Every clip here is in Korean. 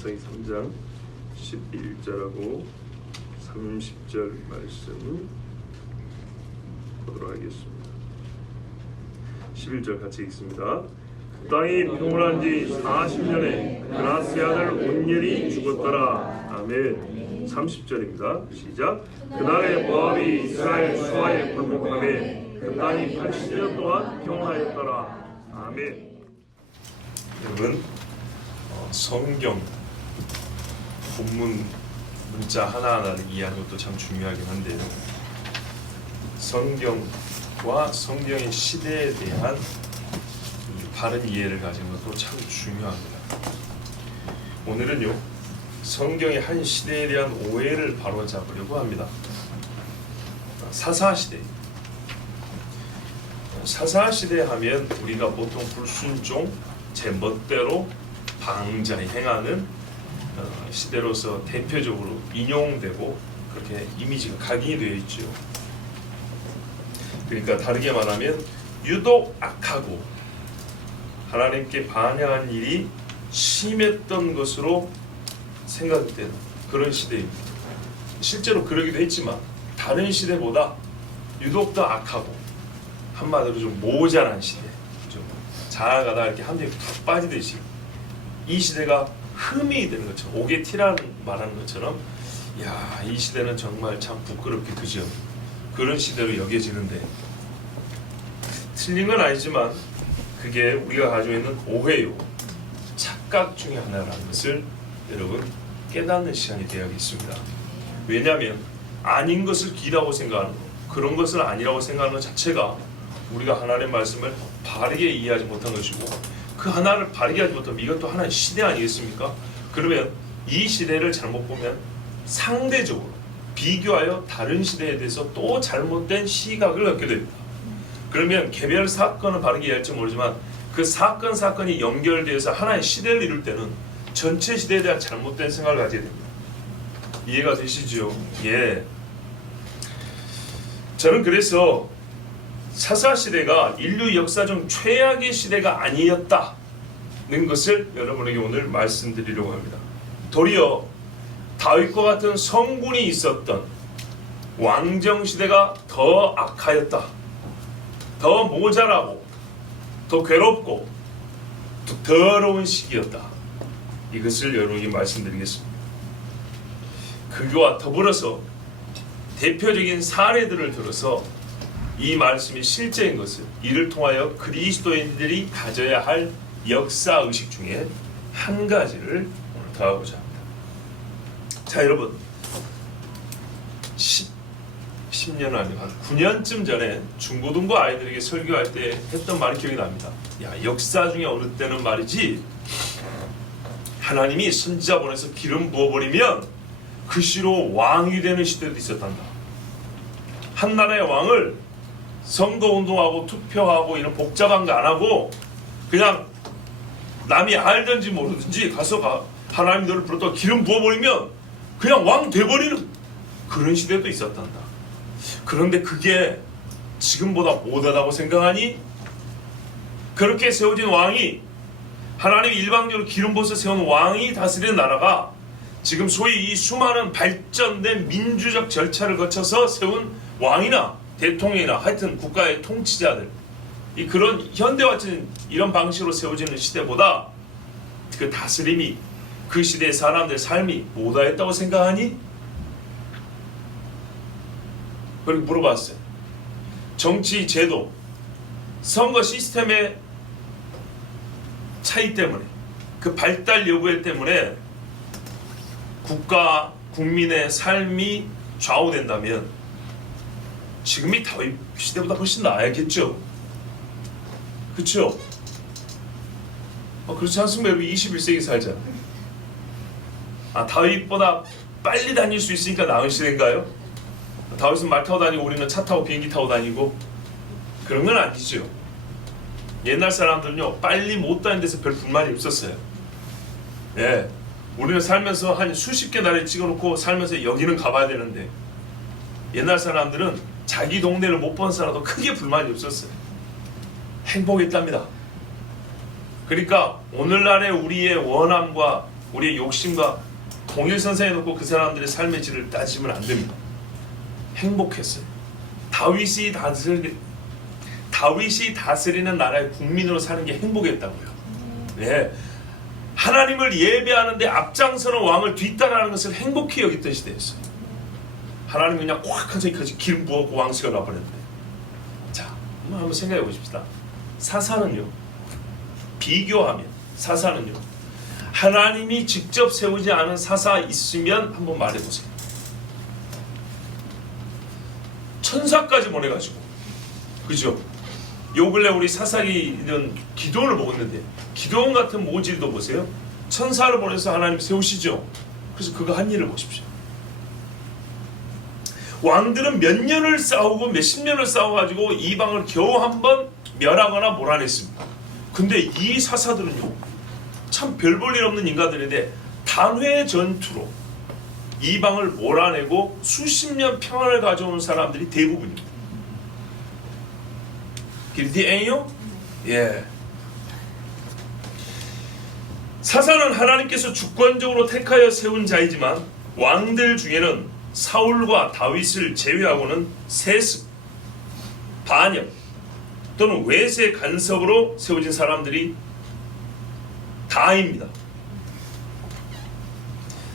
사사기 3장 11절하고 30절 말씀 보도록 하겠습니다. 11절 같이 읽습니다. 그 땅이 비동을 한 지 40년에 그나스의 아들 온엘이 죽었더라. 아멘. 30절입니다. 시작. 그날에 모압이 이스라엘 수하에 불목하매 그 땅이 80년 동안 평안하였더라. 아멘. 여러분, 성경 본문 문자 하나하나를 이해하는 것도 참 중요하긴 한데요, 성경과 성경의 시대에 대한 바른 이해를 가지는 것도 참 중요합니다. 오늘은요, 성경의 한 시대에 대한 오해를 바로잡으려고 합니다. 사사시대. 사사시대 하면 우리가 보통 불순종, 제 멋대로 방자히 행하는 시대로서 대표적으로 인용되고 그렇게 이미지가 각인이 되어 있죠. 그러니까 다르게 말하면 유독 악하고 하나님께 반향한 일이 심했던 것으로 생각되는 그런 시대입니다. 실제로 그러기도 했지만 다른 시대보다 유독 더 악하고 한마디로 좀 모자란 시대, 좀 자아가다 이렇게 한 명이 푹 빠지듯이 이 시대가 흠이 되는 것처럼, 옥에 티라는 말하는 것처럼, 야, 이 시대는 정말 참 부끄럽게 그죠? 그런 시대로 여겨지는데, 틀린 건 아니지만 그게 우리가 가지고 있는 오해요, 착각 중에 하나라는 것을 여러분 깨닫는 시간이 되어야겠습니다. 왜냐하면 아닌 것을 기라고 생각하는 것, 그런 것을 아니라고 생각하는 것 자체가 우리가 하나님의 말씀을 바르게 이해하지 못한 것이고, 그 하나를 바르게 하지 못하면 이것도 하나의 시대 아니겠습니까? 그러면 이 시대를 잘못 보면 상대적으로 비교하여 다른 시대에 대해서 또 잘못된 시각을 갖게 됩니다. 그러면 개별 사건을 바르게 이해할지 모르지만 그 사건이 연결되어서 하나의 시대를 이룰 때는 전체 시대에 대한 잘못된 생각을 가지게 됩니다. 이해가 되시죠? 예. 저는 그래서 사사시대가 인류 역사 중 최악의 시대가 아니었다는 것을 여러분에게 오늘 말씀드리려고 합니다. 도리어 다윗과 같은 성군이 있었던 왕정시대가 더 악하였다, 더 모자라고, 더 괴롭고 더 더러운 시기였다, 이것을 여러분에게 말씀드리겠습니다. 그와 더불어서 대표적인 사례들을 들어서 이 말씀이 실제인 것을, 이를 통하여 그리스도인들이 가져야 할 역사의식 중에 한 가지를 오늘 더하고자 합니다. 자, 여러분, 10년 아니고 한 9년쯤 전에 중고등부 아이들에게 설교할 때 했던 말이 기억이 납니다. 야, 역사 중에 어느 때는 말이지, 하나님이 선지자 보내서 기름 부어버리면 그 시로 왕이 되는 시대도 있었단다. 한 나라의 왕을 선거운동하고 투표하고 이런 복잡한 거 안 하고 그냥 남이 알든지 모르든지 가서 하나님 너를 불렀다가 기름 부어버리면 그냥 왕 돼버리는 그런 시대도 있었단다. 그런데 그게 지금보다 못하다고 생각하니? 그렇게 세워진 왕이, 하나님이 일방적으로 기름 부어서 세운 왕이 다스리는 나라가 지금 소위 이 수많은 발전된 민주적 절차를 거쳐서 세운 왕이나 대통령이나 하여튼 국가의 통치자들, 이 그런 현대화된 이런 방식으로 세워지는 시대보다 그 다스림이, 그 시대의 사람들의 삶이 못하였다고 생각하니? 그리고 물어봤어요. 정치 제도, 선거 시스템의 차이 때문에, 그 발달 여부에 때문에 국가, 국민의 삶이 좌우된다면 지금이 다윗 시대보다 훨씬 나아야겠죠. 그렇죠? 그렇지 않습니까? 여러분 21세기 살잖아. 다윗보다 빨리 다닐 수 있으니까 나은 시대인가요? 다윗은 말 타고 다니고 우리는 차 타고 비행기 타고 다니고 그런 건 아니죠. 옛날 사람들은요, 빨리 못 다니는 데서 별 불만이 없었어요. 예, 우리는 살면서 한 수십 개 나라에 찍어놓고 살면서 여기는 가봐야 되는데, 옛날 사람들은 자기 동네를 못 본 사람도 크게 불만이 없었어요. 행복했답니다. 그러니까 오늘날의 우리의 원함과 우리의 욕심과 동일선상에 놓고 그 사람들의 삶의 질을 따지면 안 됩니다. 행복했어요. 다윗이 다스리는 나라의 국민으로 사는 게 행복했다고요. 네. 하나님을 예배하는데 앞장서는 왕을 뒤따라하는 것을 행복히 여겼던 시대였어요. 하나님 그냥 꽉 한성이 기름 부었고 왕실을 놔버렸는데, 자, 한번 생각해 보십시다. 사사는요, 비교하면 사사는요, 하나님이 직접 세우지 않은 사사 있으면 한번 말해보세요. 천사까지 보내가지고, 그죠? 요 근래 우리 사사기는 기도원을 먹었는데, 기도원 같은 모질도 보세요. 천사를 보내서 하나님 세우시죠. 그래서 그거 한 일을 보십시오. 왕들은 몇 년을 싸우고 몇십 년을 싸워가지고 이방을 겨우 한번 멸하거나 몰아냈습니다. 근데 이 사사들은요, 참 별 볼 일 없는 인간들인데 단회 전투로 이방을 몰아내고 수십 년 평안을 가져온 사람들이 대부분입니다. 길티에요? 예. 사사는 하나님께서 주권적으로 택하여 세운 자이지만 왕들 중에는 사울과 다윗을 제외하고는 세습, 반역 또는 외세 간섭으로 세워진 사람들이 다입니다.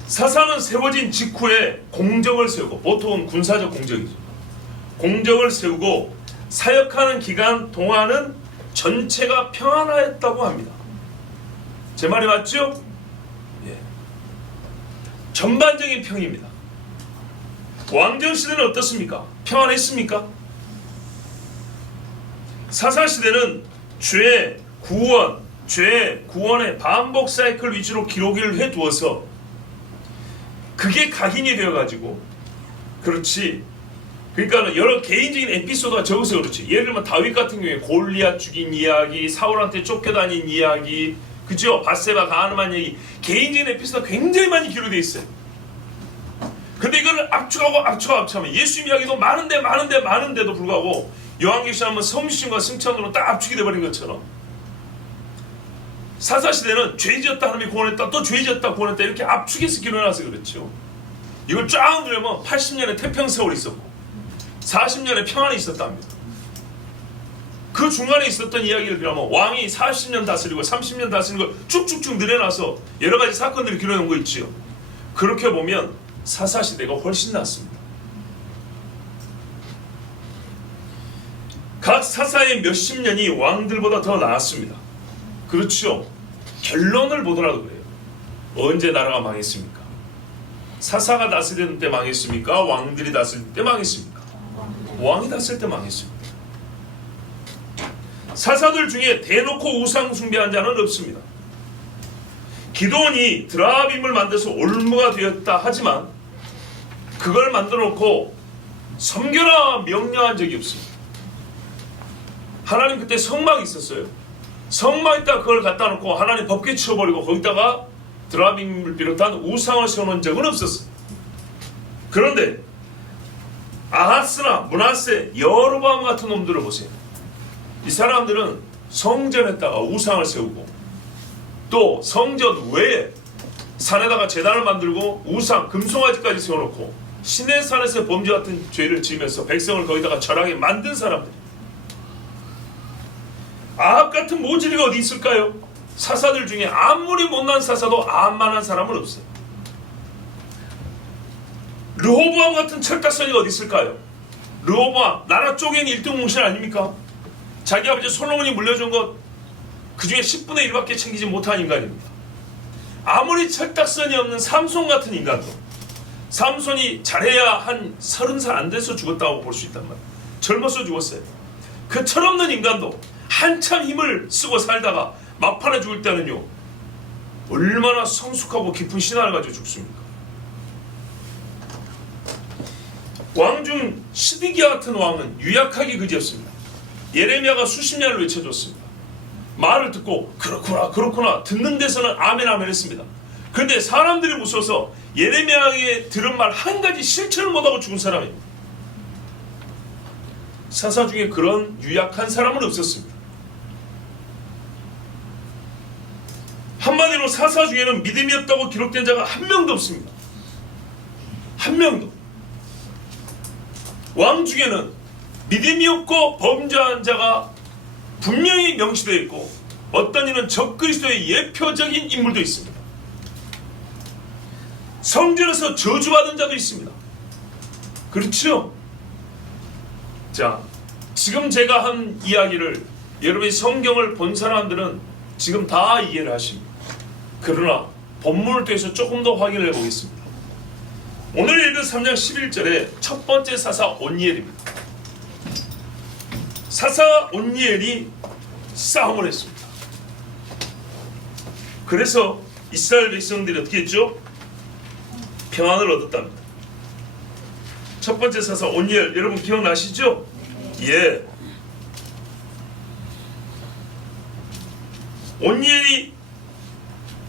사사는 세워진 직후에 공적을 세우고, 보통은 군사적 공적이죠. 공적을 세우고 사역하는 기간 동안은 전체가 평안하였다고 합니다. 제 말이 맞죠? 예. 전반적인 평입니다. 왕정 시대는 어떻습니까? 평안했습니까? 사사 시대는 죄 구원의 반복 사이클 위주로 기록을 해두어서 그게 각인이 되어가지고, 그렇지, 그러니까 여러 개인적인 에피소드가 적어서 그렇지. 예를 들면 다윗 같은 경우에 골리앗 죽인 이야기, 사울한테 쫓겨다닌 이야기, 그죠? 밧세바 가늠한 얘기, 개인적인 에피소드가 굉장히 많이 기록되어 있어요. 근데 이거를 압축하면 예수님 이야기도 많은데도 불구하고 요한계시록 하면 성신과 승천으로 딱 압축이 돼버린 것처럼, 사사시대는 죄지었다 하나님이 구원했다, 또 죄지었다 구원했다, 이렇게 압축해서 기록해놔서 그렇죠. 이걸 쫙 누르면 80년의 태평세월이 있었고 40년의 평안이 있었답니다. 그 중간에 있었던 이야기를 그러면 왕이 40년 다스리고 30년 다스리는 걸 쭉쭉쭉 늘어나서 여러 가지 사건들을 기록해놓은 거 있지요. 그렇게 보면 사사시대가 훨씬 낫습니다. 각 사사의 몇십 년이 왕들보다 더 나았습니다. 그렇죠. 결론을 보더라도 그래요. 언제 나라가 망했습니까? 사사가 다스리는 때 망했습니까? 왕들이 다스릴 때 망했습니까? 왕이 다스릴 때 망했습니다. 사사들 중에 대놓고 우상 숭배한 자는 없습니다. 기도원이 드라빔을 만들어서 올무가 되었다 하지만 그걸 만들어 놓고 섬겨라 명령한 적이 없습니다. 하나님 그때 성막이 있었어요. 성막에다 그걸 갖다 놓고 하나님 법궤 치워버리고 거기다가 드라빔을 비롯한 우상을 세워놓은 적은 없었어요. 그런데 아하스나 므낫세, 여로보암 같은 놈들을 보세요. 이 사람들은 성전에다가 우상을 세우고 또 성전 외에 산에다가 제단을 만들고 우상, 금송아지까지 세워놓고 시내산에서 범죄 같은 죄를 지으면서 백성을 거기다가 절하게 만든 사람들. 아합 같은 모질이가 어디 있을까요? 사사들 중에 아무리 못난 사사도 아합만한 사람은 없어요. 르호보암 같은 철딱서니가 어디 있을까요? 르호보암 나라 쪼갠 1등 몽신 아닙니까? 자기 아버지 솔로몬이 물려준 것 그 중에 10분의 1밖에 챙기지 못한 인간입니다. 아무리 철딱선이 없는 삼손 같은 인간도, 삼손이 잘해야 한 30살 안 돼서 죽었다고 볼 수 있단 말이에요. 젊어서 죽었어요. 그 철없는 인간도 한참 힘을 쓰고 살다가 막판에 죽을 때는요, 얼마나 성숙하고 깊은 신앙을 가지고 죽습니까? 왕 중 시드기야 같은 왕은 유약하기 그지없습니다. 예레미야가 수십 년을 외쳐줬습니다. 말을 듣고 그렇구나 듣는 데서는 아멘 했습니다. 그런데 사람들이 무서워서 예레미야에게 들은 말 한 가지 실천을 못하고 죽은 사람입니다. 사사 중에 그런 유약한 사람은 없었습니다. 한마디로 실제로 사사 중에는 믿음이 없다고 기록된 자가 한 명도 없습니다. 한 명도. 왕 중에는 믿음이 없고 범죄한 자가 분명히 명시되어 있고 어떤 이는 적그리스도의 예표적인 인물도 있습니다. 성전에서 저주받은 자도 있습니다. 그렇죠? 자, 지금 제가 한 이야기를 여러분이 성경을 본 사람들은 지금 다 이해를 하십니다. 그러나 본문을 통해서 조금 더 확인을 해보겠습니다. 오늘 읽은 3장 11절에 첫 번째 사사 온니엘입니다. 사사 온니엘이 싸움을 했습니다. 그래서 이스라엘 백성들이 어떻게 했죠? 평안을 얻었답니다. 첫 번째 사사 온니엘 여러분 기억나시죠? 예. 온니엘이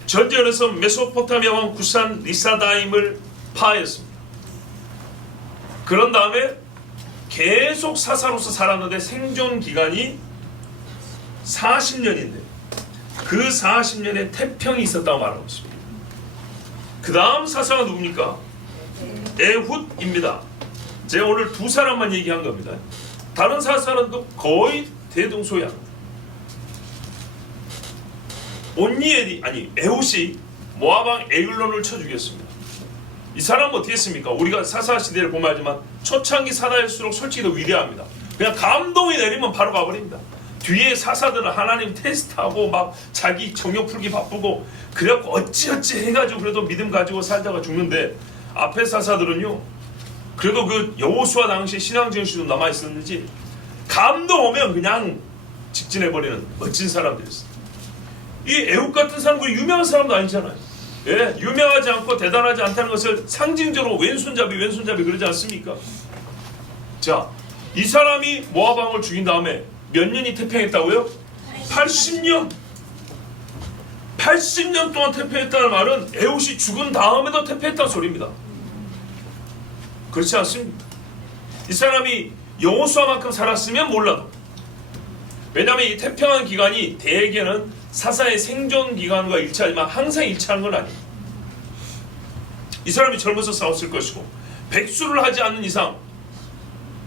전쟁에서 메소포타미아 왕 구산 리사다임을 파하였습니다. 그런 다음에 계속 사사로서 살았는데 생존 기간이 40년인데 그 40년에 태평이 있었다고 말하고 있습니다. 그 다음 사사가 누굽니까? 에훗입니다. 제가 오늘 두 사람만 얘기한 겁니다. 다른 사사는 거의 대동소이합니다. 온니엘이 아니 에훗이 모압왕 에글론을 쳐 죽였습니다. 이 사람은 어떻게 했습니까? 우리가 사사 시대를 보면 알지만 초창기 사사일수록 솔직히 더 위대합니다. 그냥 감동이 내리면 바로 가버립니다. 뒤에 사사들은 하나님 테스트하고 막 자기 정욕 풀기 바쁘고 그래갖고 어찌어찌 해가지고 그래도 믿음 가지고 살다가 죽는데 앞에 사사들은요 그래도 그 여호수아 당시 신앙 정신도 남아있었는지 감동 오면 그냥 직진해버리는 멋진 사람들이었어요. 이 에훗 같은 사람 그 유명한 사람도 아니잖아요. 예, 유명하지 않고 대단하지 않다는 것을 상징적으로 왼손잡이 그러지 않습니까? 자, 이 사람이 모압 왕을 죽인 다음에 몇 년이 태평했다고요? 80년. 80년 동안 태평했다는 말은 에훗이 죽은 다음에도 태평했다는 소리입니다. 그렇지 않습니까? 이 사람이 여호수아만큼 살았으면 몰라도, 왜냐하면 이 태평한 기간이 대개는 사사의 생존 기간과 일치하지만 항상 일치하는 건 아니에요. 이 사람이 젊어서 싸웠을 것이고 백수를 하지 않는 이상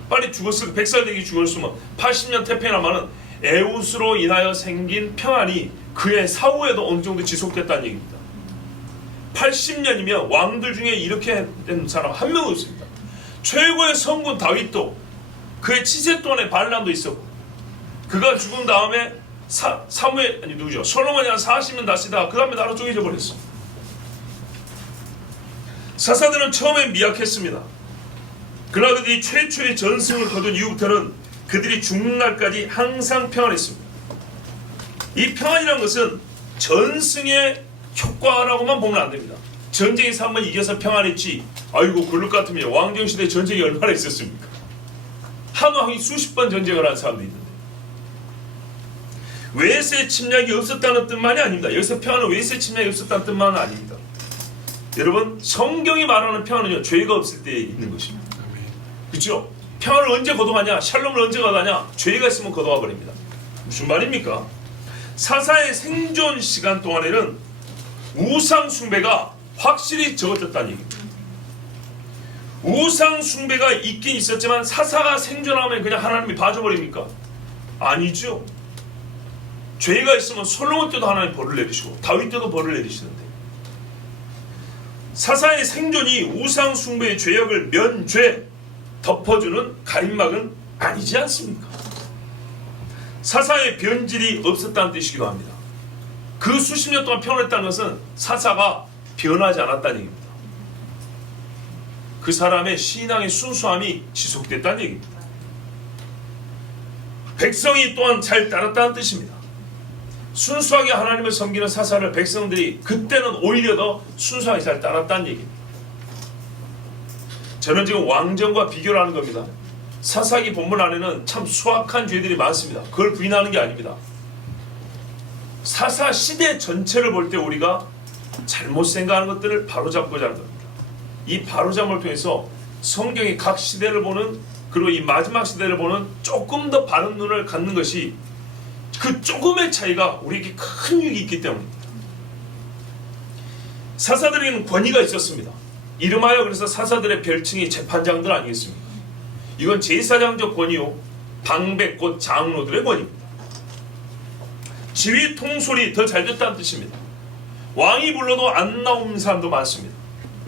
빨리 죽었을 100살 되기 죽었으면 80년 태평하면은 에훗으로 인하여 생긴 평안이 그의 사후에도 어느 정도 지속됐다는 얘기입니다. 80년이면 왕들 중에 이렇게 된 사람 한 명 없습니다. 최고의 성군 다윗도 그의 치세 동안에 반란도 있었고 그가 죽은 다음에 사무엘 아니 누구죠? 솔로몬이 한 40년 다시다가 그 다음에 나로 쪼개져 버렸어. 사사들은 처음에 미약했습니다. 그러나 그들이 최초의 전승을 거둔 이후부터는 그들이 죽는 날까지 항상 평안했습니다. 이 평안이라는 것은 전승의 효과라고만 보면 안 됩니다. 전쟁에서 한번 이겨서 평안했지 아이고 그럴 것 같으면 왕정시대 전쟁이 얼마나 있었습니까? 한 왕이 수십 번 전쟁을 한 사람도 있는데 외세 침략이 없었다는 뜻만이 아닙니다. 여기서 평안은 외세 침략이 없었다는 뜻만은 아닙니다. 여러분 성경이 말하는 평안은요 죄가 없을 때 있는 것입니다. 그렇죠? 평안을 언제 거둬가냐? 샬롬을 언제 거둬가냐? 죄가 있으면 거둬가 버립니다. 무슨 말입니까? 사사의 생존 시간 동안에는 우상 숭배가 확실히 적어졌다는 얘기입니다. 우상 숭배가 있긴 있었지만 사사가 생존하면 그냥 하나님이 봐줘버립니까? 아니죠. 죄가 있으면 솔로몬 때도 하나님 벌을 내리시고 다윗 때도 벌을 내리시는데 사사의 생존이 우상 숭배의 죄악을 면죄 덮어주는 가림막은 아니지 않습니까? 사사의 변질이 없었다는 뜻이기도 합니다. 그 수십 년 동안 평안했다는 것은 사사가 변하지 않았다는 얘기입니다. 그 사람의 신앙의 순수함이 지속됐다는 얘기입니다. 백성이 또한 잘 따랐다는 뜻입니다. 순수하게 하나님을 섬기는 사사를 백성들이 그때는 오히려 더 순수하게 잘 따랐다는 얘기입니다. 저는 지금 왕정과 비교를 하는 겁니다. 사사기 본문 안에는 참 수악한 죄들이 많습니다. 그걸 부인하는 게 아닙니다. 사사 시대 전체를 볼 때 우리가 잘못 생각하는 것들을 바로잡고자 하는 겁니다. 이 바로잡음을 통해서 성경이 각 시대를 보는 그리고 이 마지막 시대를 보는 조금 더 바른 눈을 갖는 것이 그 조금의 차이가 우리에게 큰 유익이 있기 때문입니다. 사사들에게는 권위가 있었습니다. 이름하여 그래서 사사들의 별칭이 재판장들 아니겠습니까? 이건 제사장적 권위요, 방백 곧 장로들의 권위입니다. 지휘 통솔이 더 잘 됐다는 뜻입니다. 왕이 불러도 안 나오는 사람도 많습니다.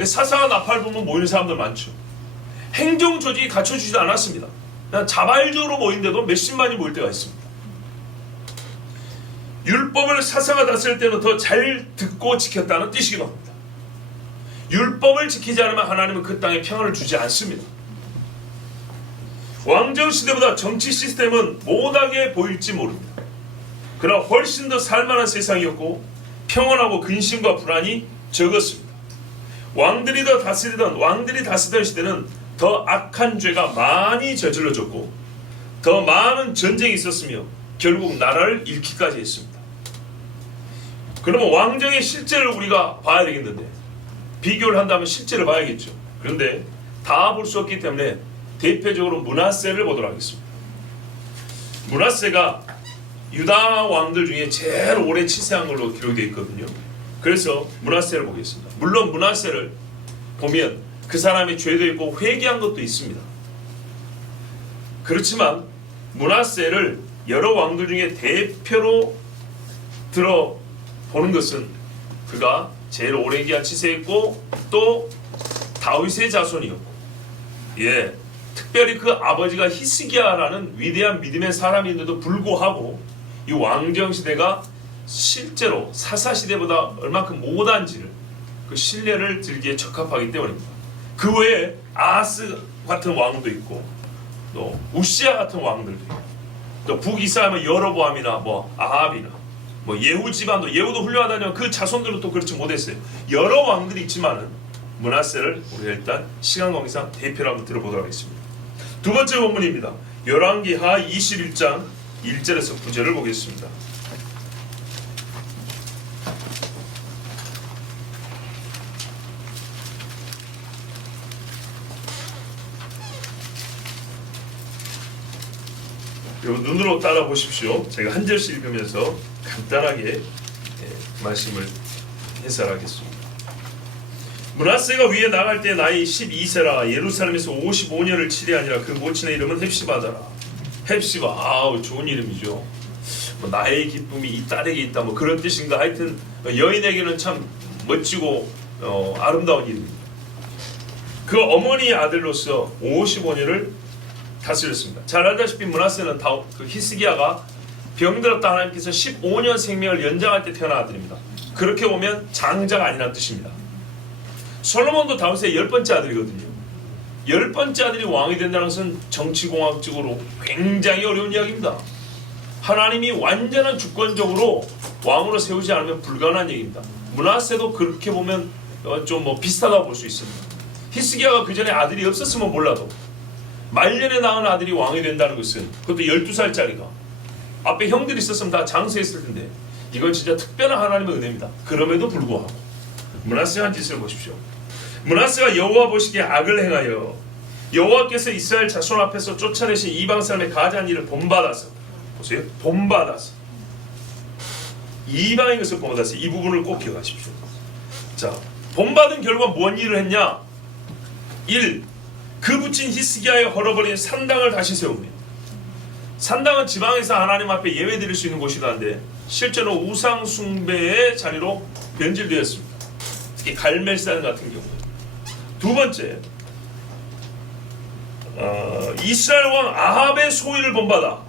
사사가 나팔 불면 모이는 사람들 많죠. 행정 조직이 갖춰주지도 않았습니다. 그냥 자발적으로 모인데도 몇십만이 모일 때가 있습니다. 율법을 사사가 다스릴 때는 더 잘 듣고 지켰다는 뜻이기도 합니다. 율법을 지키지 않으면 하나님은 그 땅에 평안을 주지 않습니다. 왕정 시대보다 정치 시스템은 못하게 보일지 모릅니다. 그러나 훨씬 더 살만한 세상이었고 평온하고 근심과 불안이 적었습니다. 왕들이 다스리던 시대는 더 악한 죄가 많이 저질러졌고 더 많은 전쟁이 있었으며 결국 나라를 잃기까지 했습니다. 그러면 왕정의 실제를 우리가 봐야 되겠는데, 비교를 한다면 실제를 봐야겠죠. 그런데 다 볼 수 없기 때문에 대표적으로 므낫세를 보도록 하겠습니다. 므낫세가 유다 왕들 중에 제일 오래 치세한 걸로 기록되어 있거든요. 그래서 므낫세를 보겠습니다. 물론 므낫세를 보면 그 사람의 죄도 있고 회개한 것도 있습니다. 그렇지만 므낫세를 여러 왕들 중에 대표로 들어보는 것은 그가 제일 오래 기한 치세했고 또 다윗의 자손이었고, 특별히 그 아버지가 히스기야라는 위대한 믿음의 사람인데도 불구하고 이 왕정 시대가 실제로 사사 시대보다 얼마큼 못한지를, 그 신뢰를 들기에 적합하기 때문입니다. 그 외에 아하스 같은 왕도 있고 또 우시야 같은 왕들도 있고 또 북이스라엘 여로보암이나 아합이나 예후 집안도, 예후도 훌륭하다면 그 자손들은 또 그렇지 못했어요. 여러 왕들이 있지만은 므낫세를 우리가 일단 시간 관계상 대표로 한번 들어보도록 하겠습니다. 두 번째 본문입니다. 열왕기하 21장 1절에서 9절을 보겠습니다. 여러분 눈으로 따라 보십시오. 제가 한 절씩 읽으면서 간단하게 말씀을 해설하겠습니다. 므낫세가 위에 나갈 때 나이 12세라 예루살렘에서 55년을 치리하니라. 그 모친의 이름은 헵시바더라. 헵시바, 좋은 이름이죠. 나의 기쁨이 이 딸에게 있다, 그런 뜻인가. 하여튼 여인에게는 참 멋지고 아름다운 이름입니다. 그 어머니의 아들로서 55년을 다스렸습니다. 잘 알다시피 므낫세는 그 히스기야가 병들었다 하나님께서 15년 생명을 연장할 때 태어난 아들입니다. 그렇게 보면 장자가 아니라는 뜻입니다. 솔로몬도 다윗의 10번째 아들이거든요. 10번째 아들이 왕이 된다는 것은 정치공학적으로 굉장히 어려운 이야기입니다. 하나님이 완전한 주권적으로 왕으로 세우지 않으면 불가능한 얘기입니다. 므낫세도 그렇게 보면 좀 비슷하다고 볼 수 있습니다. 히스기야가 그 전에 아들이 없었으면 몰라도 말년에 낳은 아들이 왕이 된다는 것은, 그것도 12살짜리가 앞에 형들이 있었으면 다 장수했을 텐데, 이건 진짜 특별한 하나님의 은혜입니다. 그럼에도 불구하고 므낫세가 한 짓을 보십시오. 므낫세가 여호와 보시기에 악을 행하여 여호와께서 이스라엘 자손 앞에서 쫓아내신 이방 사람의 가장 일을 본받아서, 보세요, 본받아서, 이방인 것을 본받아서, 이 부분을 꼭 기억하십시오. 자, 본받은 결과 뭔 일을 했냐? 1. 그 붙인 히스기야의 헐어버린 산당을 다시 세웁니다. 산당은 지방에서 하나님 앞에 예배드릴 수 있는 곳이라는데 실제로 우상 숭배의 자리로 변질되었습니다. 특히 갈멜산 같은 경우. 두 번째, 이스라엘 왕 아합의 소위를 본받아.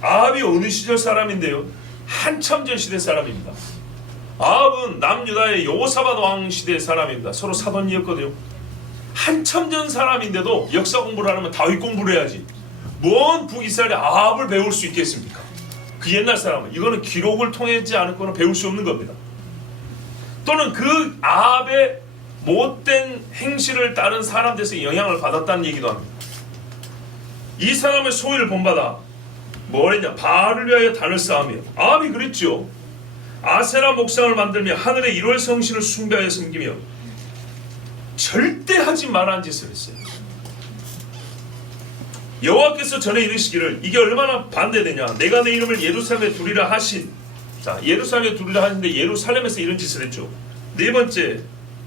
아합이 어느 시절 사람인데요? 한참 전 시대 사람입니다. 아합은 남유다의 여호사밧 왕 시대 사람입니다. 서로 사돈이었거든요. 한참 전 사람인데도 역사 공부를 하려면 다윗 공부를 해야지. 뭔 북이스라엘의 아합을 배울 수 있겠습니까? 그 옛날 사람은. 이거는 기록을 통하지 않고는 배울 수 없는 겁니다. 또는 그 아합의 못된 행실을 따른 사람들에서 영향을 받았다는 얘기도 합니다. 이 사람의 소위를 본받아 뭘 했냐? 바알을 위하여 단을 쌓으며, 아합이 그랬죠. 아세라 목상을 만들며 하늘의 일월 성신을 숭배하여 섬기며 절대 하지 말라는 짓을 했어요. 여호와께서 전에 이르시기를, 이게 얼마나 반대되냐? 내가 내 이름을 예루살렘에 두리라 하신 자, 예루살렘에 두르려 하는데 예루살렘에서 이런 짓을 했죠.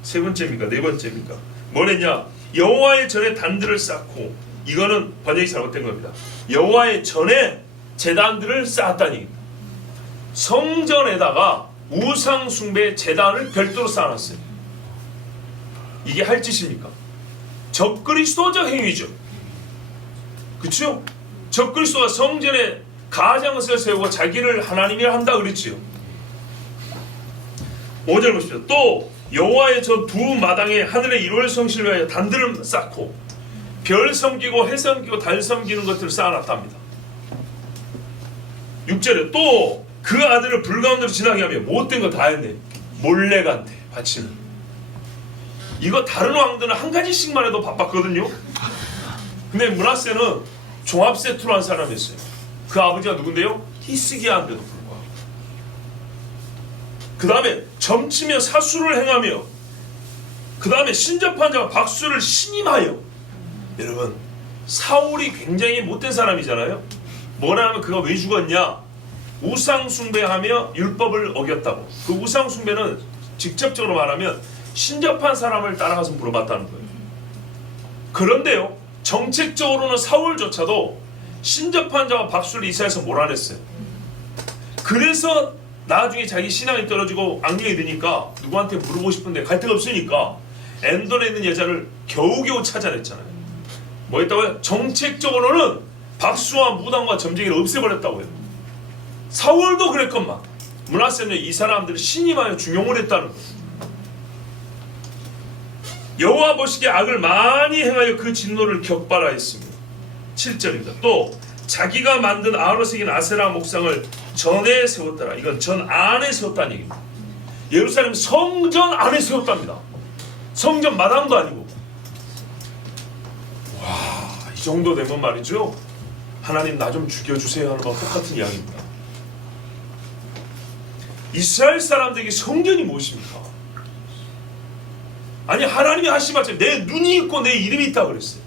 세 번째입니까? 뭐랬냐? 여호와의 전에 단들을 쌓고, 이거는 번역이 잘못된 겁니다. 여호와의 전에 제단들을 쌓았다니, 성전에다가 우상 숭배 제단을 별도로 쌓아놨어요. 이게 할 짓입니까? 적그리스도적 행위죠. 그렇죠? 적그리스도가 성전에 가장을 세우고 자기를 하나님이라 한다 그랬지요. 5절 보십시오. 또 여호와의 저 두 마당에 하늘의 일월 성실을 위하여 단들을 쌓고 별 섬기고 해 섬기고 달 섬기는 것들을 쌓아놨답니다. 6절에 또 그 아들을 불 가운데로 지나게 하며 못된 거 다 했네. 몰래간대 바치는. 이거 다른 왕들은 한 가지씩만 해도 바빴거든요. 근데 므낫세는 종합 세트로 한 사람이었어요. 그 아버지가 누군데요? 히스기야인데도 불구하고. 그 다음에 점치며 사수를 행하며, 그 다음에 신접한 자와 박수를 신임하여. 여러분, 사울이 굉장히 못된 사람이잖아요. 뭐라 하면 그가 왜 죽었냐? 우상 숭배하며 율법을 어겼다고. 그 우상 숭배는 직접적으로 말하면 신접한 사람을 따라가서 물어봤다는 거예요. 그런데요, 정책적으로는 사울조차도 신접한 자와 박수를 이스라엘에서 몰아냈어요. 그래서 나중에 자기 신앙이 떨어지고 악령이 드니까 누구한테 물어보고 싶은데 갈 데가 없으니까 엔돈에 있는 여자를 겨우겨우 찾아냈잖아요. 뭐 했다고요? 정책적으로는 박수와 무당과 점쟁이를 없애버렸다고요. 사울도 그랬건만 므낫세는 이 사람들을 신임하여 중용을 했다는 거예요. 여호와 보시기에 악을 많이 행하여 그 진노를 격발하였습니다. 7절입니다. 또 자기가 만든 아로 새긴 아세라 목상을 전에 세웠더라. 이건 전 안에 세웠다는 얘기입니다. 예루살렘 성전 안에 세웠답니다. 성전 마당도 아니고. 와, 이 정도 되면 말이죠, 하나님 나 좀 죽여주세요 하는 거랑 똑같은 이야기입니다. 이스라엘 사람들에게 성전이 무엇입니까? 아니, 하나님이 하신 말씀, 내 눈이 있고 내 이름이 있다 그랬어요.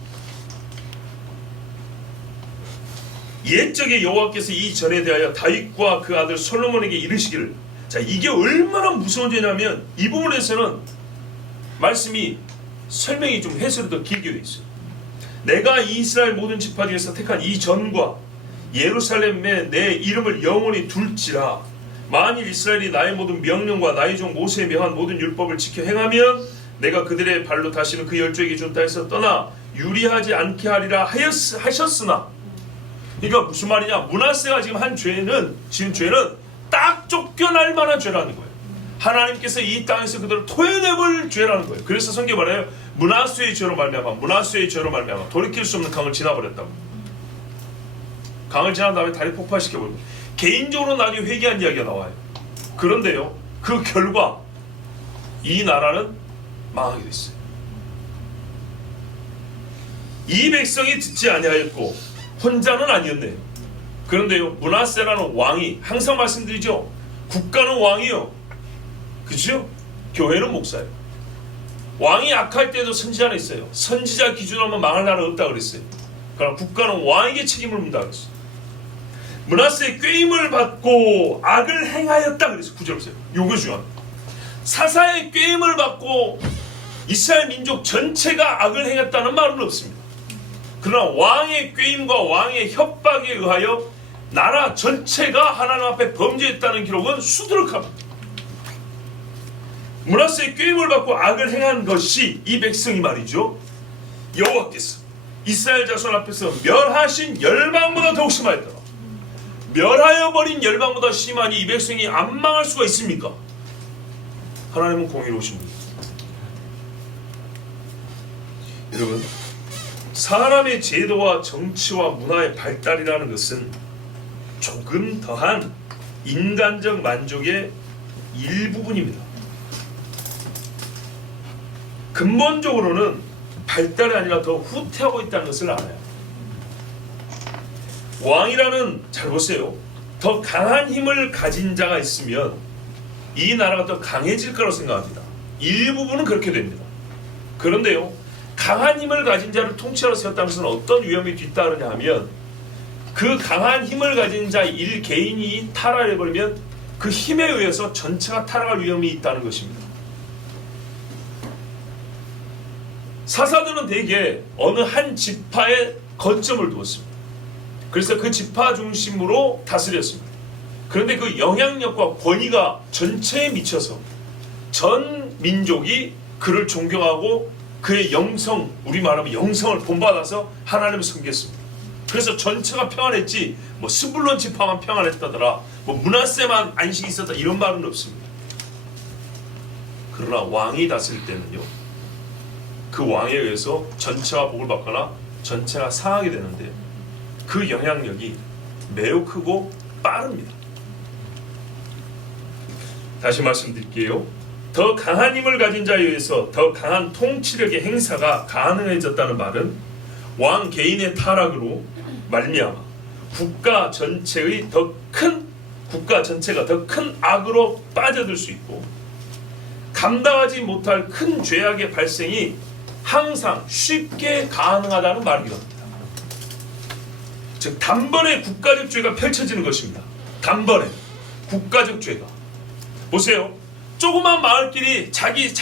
옛적에 여호와께서 이 전에 대하여 다윗과 그 아들 솔로몬에게 이르시기를. 자, 이게 얼마나 무서운 죄냐면 이 부분에서는 말씀이 설명이 좀 해설이 더 길게 돼 있어요. 내가 이스라엘 모든 지파 중에서 택한 이 전과 예루살렘에 내 이름을 영원히 둘지라. 만일 이스라엘이 나의 모든 명령과 나의 종 모세에 명한 모든 율법을 지켜 행하면 내가 그들의 발로 다시는 그 열조에게 준다 해서 떠나 유리하지 않게 하리라 하셨으나. 그러니까 무슨 말이냐? 므낫세가 지금 지은 죄는 딱 쫓겨날 만한 죄라는 거예요. 하나님께서 이 땅에서 그들을 토해내볼 죄라는 거예요. 그래서 성경에 말해요. 므낫세의 죄로 말미암아 돌이킬 수 없는 강을 지나버렸다고. 강을 지난 다음에 다리 폭파시켜버립니다. 개인적으로 나중에 회개한 이야기가 나와요. 그런데요, 그 결과 이 나라는 망하게 됐어요. 이 백성이 듣지 아니하였고 혼자는 아니었네요. 그런데요, 므낫세라는 왕이, 항상 말씀드리죠, 국가는 왕이요, 그죠? 교회는 목사예요. 왕이 악할 때도 선지자는 있어요. 선지자 기준으로만 망할 나라 없다 그랬어요. 그러나 국가는 왕에게 책임을 묻는다 그랬어요. 므낫세의 꾀임을 받고 악을 행하였다 그래서 9절 보세요. 요거 중요합니다. 사사의 꾀임을 받고 이스라엘 민족 전체가 악을 행했다는 말은 없습니다. 그러나 왕의 꾀임과 왕의 협박에 의하여 나라 전체가 하나님 앞에 범죄했다는 기록은 수두룩합니다. 므낫세의 꾀임을 받고 악을 행한 것이 이 백성이 말이죠, 여호와께서 이스라엘 자손 앞에서 멸하신 열방보다 더욱 심하였더라. 멸하여 버린 열방보다 심하니 이 백성이 안 망할 수가 있습니까? 하나님은 공의로우신 분입니다. 여러분, 사람의 제도와 정치와 문화의 발달이라는 것은 조금 더한 인간적 만족의 일부분입니다. 근본적으로는 발달이 아니라 더 후퇴하고 있다는 것을 알아요. 왕이라는, 잘 보세요, 더 강한 힘을 가진 자가 있으면 이 나라가 더 강해질 거라고 생각합니다. 일부분은 그렇게 됩니다. 그런데요, 강한 힘을 가진 자를 통치하러 세웠다는 것은 어떤 위험이 뒤따르냐 하면 그 강한 힘을 가진 자 개인이 타락해버리면 그 힘에 의해서 전체가 타락할 위험이 있다는 것입니다. 사사들은 대개 어느 한 지파에 거점을 두었습니다. 그래서 그 지파 중심으로 다스렸습니다. 그런데 그 영향력과 권위가 전체에 미쳐서 전 민족이 그를 존경하고 그의 영성, 우리 말하면 영성을 본받아서 하나님을 섬겼습니다. 그래서 전체가 평안했지 뭐 스불론 지파만 평안했다더라, 뭐 므낫세만 안식이 있었다, 이런 말은 없습니다. 그러나 왕이 다스릴 때는요, 그 왕에 의해서 전체가 복을 받거나 전체가 상하게 되는데 그 영향력이 매우 크고 빠릅니다. 다시 말씀드릴게요. 더 강한 힘을 가진 자에 의해서 더 강한 통치력의 행사가 가능해졌다는 말은 왕 개인의 타락으로 말미암아 국가 전체가 더 큰 악으로 빠져들 수 있고 감당하지 못할 큰 죄악의 발생이 항상 쉽게 가능하다는 말이기도 합니다. 즉 단번에 국가적 죄가 펼쳐지는 것입니다. 단번에 국가적 죄가. 보세요. 조그만 마을끼리 자기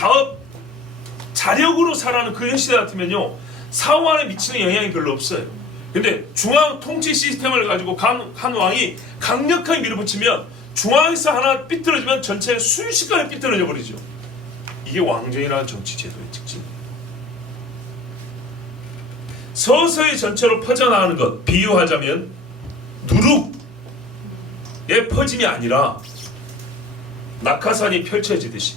자력으로 살아가는 그런 시대 같으면요, 사후 안에 미치는 영향이 별로 없어요. 근데 중앙 통치 시스템을 가지고 한 왕이 강력하게 밀어붙이면 중앙에서 하나 삐뚤어지면 전체 순식간에 삐뚤어져 버리죠. 이게 왕정이라는 정치 제도의 특징입니다. 서서히 전체로 퍼져나가는 것, 비유하자면 누룩의 퍼짐이 아니라 낙하산이 펼쳐지듯이,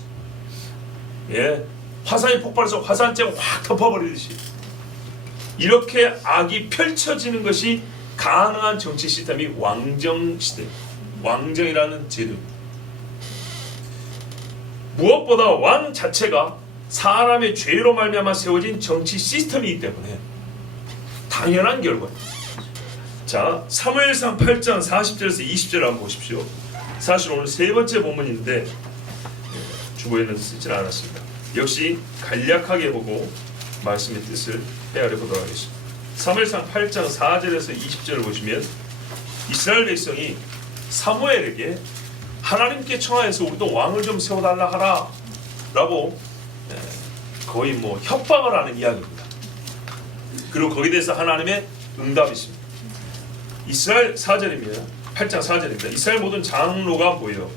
화산이 폭발해서 화산재가 확 덮어버리듯이 이렇게 악이 펼쳐지는 것이 가능한 정치 시스템이 왕정시대, 왕정이라는 제도입니다. 무엇보다 왕 자체가 사람의 죄로 말미암아 세워진 정치 시스템이기 때문에 당연한 결과입니다. 자, 사무엘상 8장 40절에서 20절 한번 보십시오. 사실 오늘 세 번째 본문인데 주보에는 쓰질 않았습니다. 역시 간략하게 보고 말씀의 뜻을 헤아려 보도록 하겠습니다. 사무엘상 8장 4절에서 20절을 보시면 이스라엘 백성이 사무엘에게 하나님께 청하여서 우리도 왕을 좀 세워달라 하라 라고 거의 뭐 협박을 하는 이야기입니다. 그리고 거기에 대해서 하나님의 응답이 있습니다. 이스라엘 4절입니다. 8장 4절입니다. 이스라엘 모든 장로가 모여,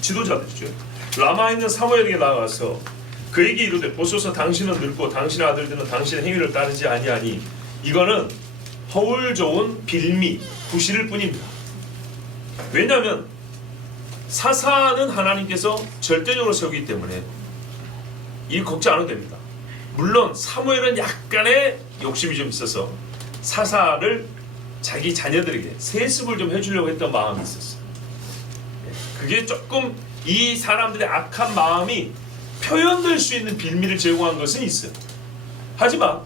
지도자들이죠, 라마에 있는 사무엘에게 나가서 그에게 이르되 보소서 당신은 늙고 당신의 아들들은 당신의 행위를 따르지 아니하니 이거는 허울 좋은 빌미, 구실일 뿐입니다. 왜냐하면 사사는 하나님께서 절대적으로 세우기 때문에 이 걱정 안 해도 됩니다. 물론 사무엘은 약간의 욕심이 좀 있어서 사사를 자기 자녀들에게 세습을 좀 해주려고 했던 마음이 있었어요. 그게 조금 이 사람들의 악한 마음이 표현될 수 있는 빌미를 제공한 것은 있어요. 하지만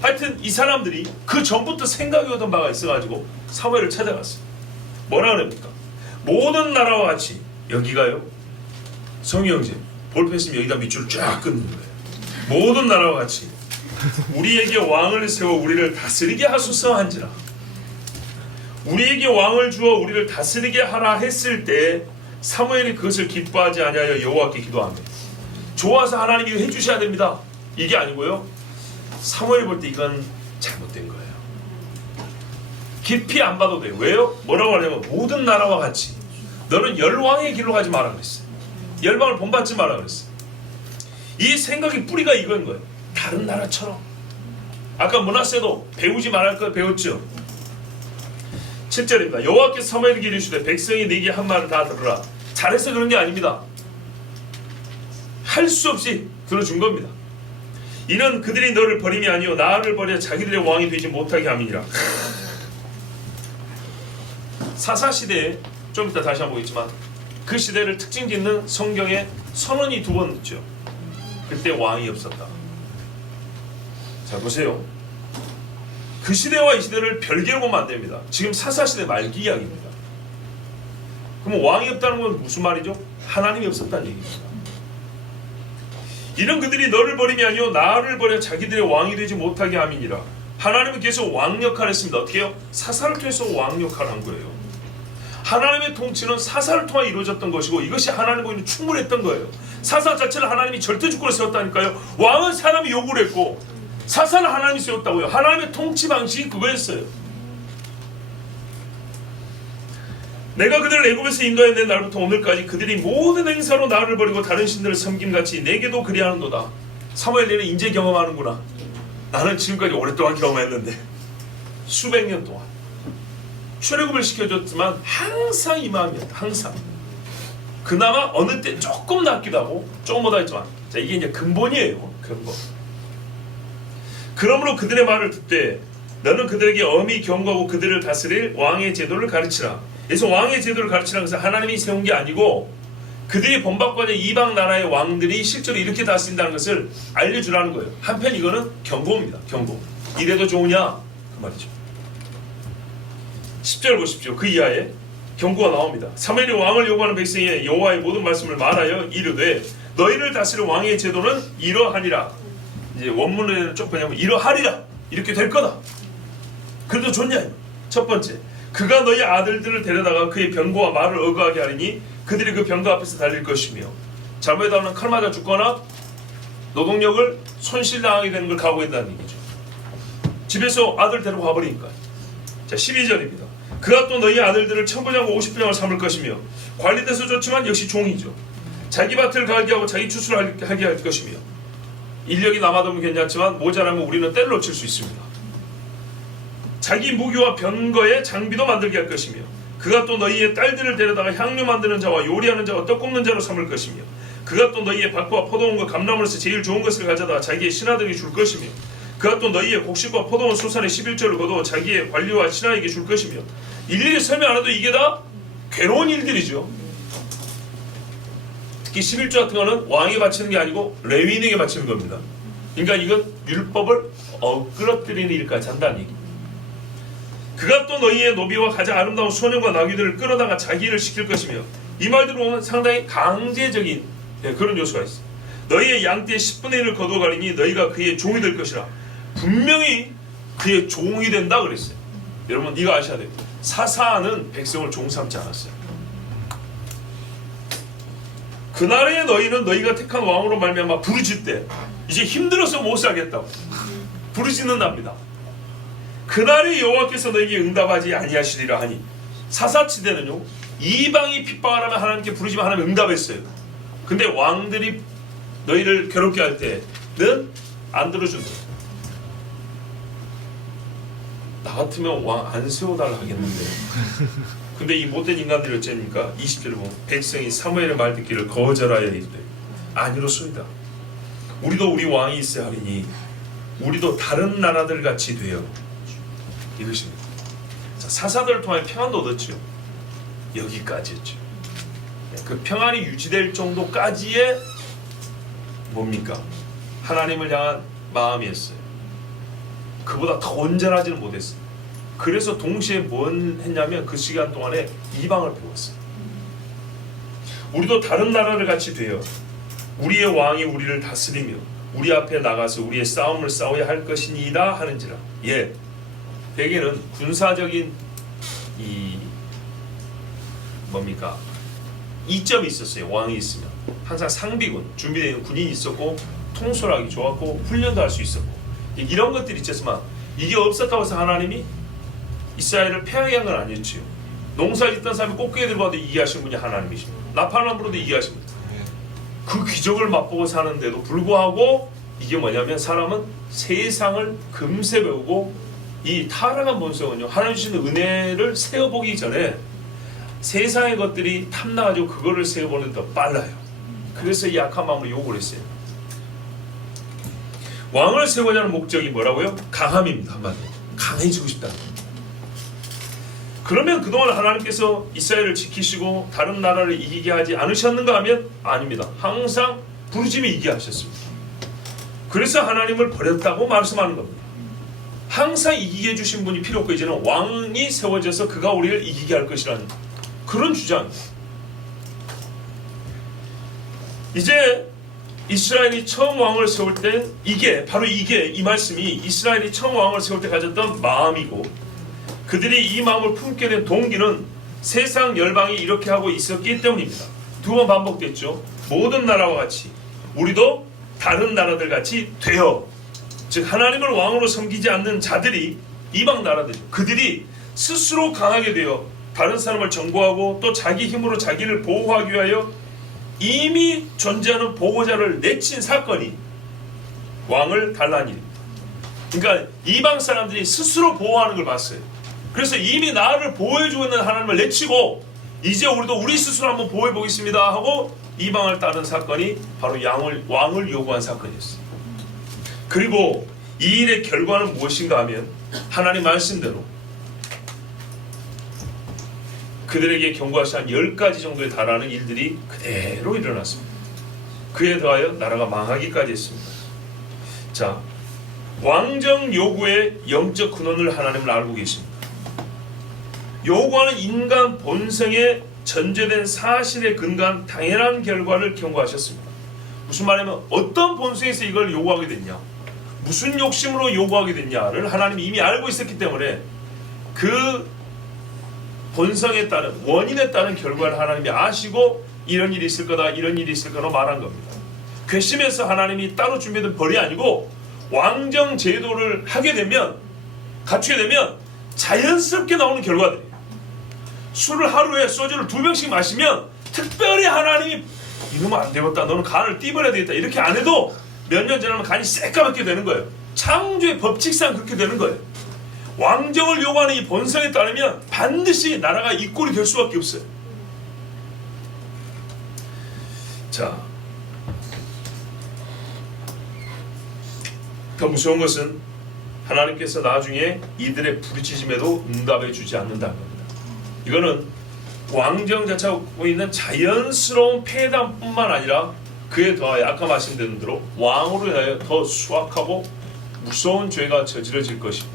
하여튼 이 사람들이 그 전부터 생각해 오던 바가 있어가지고 사무엘을 찾아갔어요. 뭐라 그럽니까? 모든 나라와 같이, 여기가요, 성희 형제 볼펜 있으면 여기다 밑줄을 쫙 끊는 거예요. 모든 나라와 같이 우리에게 왕을 세워 우리를 다스리게 하소서 한지라. 우리에게 왕을 주어 우리를 다스리게 하라 했을 때 사무엘이 그것을 기뻐하지 아니하여 여호와께 기도하며, 좋아서 하나님이 해주셔야 됩니다, 이게 아니고요, 사무엘이 볼 때 이건 잘못된 거예요. 깊이 안 봐도 돼요. 왜요? 뭐라고 하냐면 모든 나라와 같이 너는 열왕의 길로 가지 마라 그랬어요. 열방을 본받지 마라 그랬어요. 이 생각의 뿌리가 이거인 거예요. 다른 나라처럼. 아까 므낫세도 배우지 말할 걸 배웠죠. 7절입니다. 여호와께서 사무엘에게 이르시되 백성이 네게 한 말을 다 들으라. 잘해서 그런 게 아닙니다. 할 수 없이 들어준 겁니다. 이는 그들이 너를 버림이 아니요 나를 버려 자기들의 왕이 되지 못하게 함이니라. 사사시대에 좀 이따 다시 한번 보겠지만 그 시대를 특징 짓는 성경에 선언이 두 번 있죠. 그때 왕이 없었다. 자, 보세요. 그 시대와 이 시대를 별개로 보면 안 됩니다. 지금 사사시대 말기 이야기입니다. 그럼 왕이 없다는 건 무슨 말이죠? 하나님이 없었다는 얘기입니다. 이는 그들이 너를 버림이 아니요 나를 버려 자기들의 왕이 되지 못하게 함이니라. 하나님은 계속 왕 역할을 했습니다. 어떻게 해요? 사사를 통해서 왕 역할을 한 거예요. 하나님의 통치는 사사를 통해 이루어졌던 것이고 이것이 하나님 보기에는 충분했던 거예요. 사사 자체를 하나님이 절대주권을 세웠다니까요. 왕은 사람이 요구를 했고 사사는 하나님이 세웠다고요. 하나님의 통치 방식이 그거였어요. 내가 그들을 애굽에서 인도해낸 날부터 오늘까지 그들이 모든 행사로 나를 버리고 다른 신들을 섬김같이 내게도 그리하는도다. 사무엘이는 인제 경험하는구나. 나는 지금까지 오랫동안 경험했는데 수백 년 동안 출애굽을 시켜줬지만 항상 이 마음이었다. 항상. 그나마 어느 때 조금 낫기도 하고 조금 못하겠지만 자, 이게 이제 근본이에요. 근본. 그러므로 그들의 말을 듣되 너는 그들에게 엄히 경고하고 그들을 다스릴 왕의 제도를 가르치라. 그래서 왕의 제도를 가르치라는 것은 하나님이 세운 게 아니고 그들이 본받고 있는 이방 나라의 왕들이 실제로 이렇게 다스린다는 것을 알려주라는 거예요. 한편 이거는 경고입니다. 경고. 이래도 좋으냐? 그 말이죠. 10절 보십시오. 그 이하에 경고가 나옵니다. 사무엘이 왕을 요구하는 백성의 여호와의 모든 말씀을 말하여 이르되 너희를 다스릴 왕의 제도는 이러하니라. 이제 원문에는 좀 뭐냐면 이러하리라. 이렇게 될 거다. 그래도 좋냐? 첫 번째, 그가 너희 아들들을 데려다가 그의 병거와 말을 어거하게 하리니 그들이 그 병거 앞에서 달릴 것이며 잘못하면 칼 맞아 죽거나 노동력을 손실당하게 되는 걸 각오한다는 얘기죠. 집에서 아들 데리고 가버리니까. 자, 12절입니다. 그가 또 너희 아들들을 1000분양과 50분양을 삼을 것이며 관리돼서 좋지만 역시 종이죠. 자기 밭을 갈게 하고 자기 추수를 하게 할 것이며 인력이 남아도면 괜찮지만 모자라면 우리는 때를 놓칠 수 있습니다. 자기 무기와 병거의 장비도 만들게 할 것이며 그가 또 너희의 딸들을 데려다가 향료 만드는 자와 요리하는 자와 떡 굽는 자로 삼을 것이며 그가 또 너희의 밭과 포도원과 감나무로서 제일 좋은 것을 가져다 자기의 신하들에게 줄 것이며 그가 또 너희의 곡식과 포도원 수산의 11조를 거두어 자기의 관리와 신하에게 줄 것이며 일일이 설명 안 해도 이게 다 괴로운 일들이죠. 특히 11조 같은 거는 왕이 바치는 게 아니고 레위인에게 바치는 겁니다. 그러니까 이건 율법을 어그러뜨리는 일까지 한다는 얘기. 그가 또 너희의 노비와 가장 아름다운 소년과 나귀들을 끌어다가 자기 일을 시킬 것이며 이 말들을 보면 상당히 강제적인 그런 요소가 있어. 너희의 양떼의 10분의 1을 거두어 가리니 너희가 그의 종이 될 것이라. 분명히 그의 종이 된다 그랬어요. 여러분 이거 아셔야 돼요. 사사는 백성을 종 삼지 않았어요. 그날에 너희는 너희가 택한 왕으로 말미암아 부르짖 때 이제 힘들어서 못 살겠다고 부르짖는답니다. 그날에 여호와께서 너희에게 응답하지 아니하시리라 하니 사사치대는요 이방이 핍박하면 하나님께 부르짖으면 하나님 응답했어요. 근데 왕들이 너희를 괴롭게 할 때는 안 들어준다. 나 같으면 왕 안 세워달라 하겠는데 근데 이 못된 인간들이 어째입니까? 20절에 보면 백성이 사무엘의 말 듣기를 거절하여 이르되 아니로소이다. 우리도 우리 왕이 있어야 하리니 우리도 다른 나라들 같이 되어 이것입니다. 자, 사사들을 통해 평안도 얻었죠. 여기까지였죠. 그 평안이 유지될 정도까지의 뭡니까? 하나님을 향한 마음이었어요. 그보다 더 온전하지는 못했어요. 그래서 동시에 뭔 했냐면 그 시간 동안에 이방을 배웠어요. 우리도 다른 나라를 같이 되어 우리의 왕이 우리를 다스리며 우리 앞에 나가서 우리의 싸움을 싸워야 할 것이니이다 하는지라. 예, 대개는 군사적인 이 뭡니까? 이점이 있었어요. 왕이 있으면 항상 상비군, 준비되어 있는 군인이 있었고 통솔하기 좋았고 훈련도 할 수 있었고 이런 것들이 있었지만 이게 없었다고 해서 하나님이 이스라엘을 패하게 한 건 아니었지요. 농사 짓던 사람이 꽃게 들고 와도 이기하신 분이 하나님이십니다. 나팔만 불어도 이기하십니다. 그 기적을 맛보고 사는데도 불구하고 이게 뭐냐면 사람은 세상을 금세 배우고 이 타락한 본성은요 하나님 주시는 은혜를 세어보기 전에 세상의 것들이 탐나가지고 그거를 세어보는 데 더 빨라요. 그래서 이 약한 마음으로 욕을 했어요. 왕을 세우고자 하는 목적이 뭐라고요? 강함입니다. 한마디로 강해지고 싶다는 거예요. 그러면 그동안 하나님께서 이스라엘을 지키시고 다른 나라를 이기게 하지 않으셨는가 하면 아닙니다. 항상 부르짖으며 이기게 하셨습니다. 그래서 하나님을 버렸다고 말씀하는 겁니다. 항상 이기게 해주신 분이 필요 없고 이제는 왕이 세워져서 그가 우리를 이기게 할 것이라는 그런 주장입니다. 이제 이스라엘이 처음 왕을 세울 때 이 말씀이 이스라엘이 처음 왕을 세울 때 가졌던 마음이고 그들이 이 마음을 품게 된 동기는 세상 열방이 이렇게 하고 있었기 때문입니다. 두 번 반복됐죠. 모든 나라와 같이 우리도 다른 나라들 같이 되어, 즉 하나님을 왕으로 섬기지 않는 자들이 이방 나라들이죠. 그들이 스스로 강하게 되어 다른 사람을 정보하고 또 자기 힘으로 자기를 보호하기 위하여 이미 존재하는 보호자를 내친 사건이 왕을 달라는 일입니다. 그러니까 이방 사람들이 스스로 보호하는 걸 봤어요. 그래서 이미 나를 보호해주고 있는 하나님을 내치고 이제 우리도 우리 스스로 한번 보호해 보겠습니다 하고 이방을 따른 사건이 바로 왕을 요구한 사건이었어요. 그리고 이 일의 결과는 무엇인가 하면 하나님 말씀대로 그들에게 경고하신 한 10가지 정도에 달하는 일들이 그대로 일어났습니다. 그에 더하여 나라가 망하기까지 했습니다. 자, 왕정 요구의 영적 근원을 하나님은 알고 계십니다. 요구하는 인간 본성에 전제된 사실에 근거한 당연한 결과를 경고하셨습니다. 무슨 말이냐면 어떤 본성에서 이걸 요구하게 됐냐, 무슨 욕심으로 요구하게 됐냐를 하나님이 이미 알고 있었기 때문에 그 본성에 따른 원인에 따른 결과를 하나님이 아시고 이런 일이 있을 거다, 이런 일이 있을 거라 말한 겁니다. 괘씸해서 하나님이 따로 준비된 벌이 아니고 왕정 제도를 하게 되면, 갖추게 되면 자연스럽게 나오는 결과들이에요. 술을 하루에 소주를 2병씩 마시면 특별히 하나님이 이러면 안 되겠다, 너는 간을 띠버려야 되겠다 이렇게 안 해도 몇 년 지나면 간이 새까맣게 되는 거예요. 창조의 법칙상 그렇게 되는 거예요. 왕정을 요구하는 이 본성에 따르면 반드시 나라가 이 꼴이 될 수밖에 없어요. 자, 더 무서운 것은 하나님께서 나중에 이들의 부르짖음에도 응답해 주지 않는다는 겁니다. 이거는 왕정 자체가 갖고 있는 자연스러운 폐단뿐만 아니라 그에 더하여 아까 말씀드린 대로 왕으로 인하여 더 수악하고 무서운 죄가 저지러질 것이고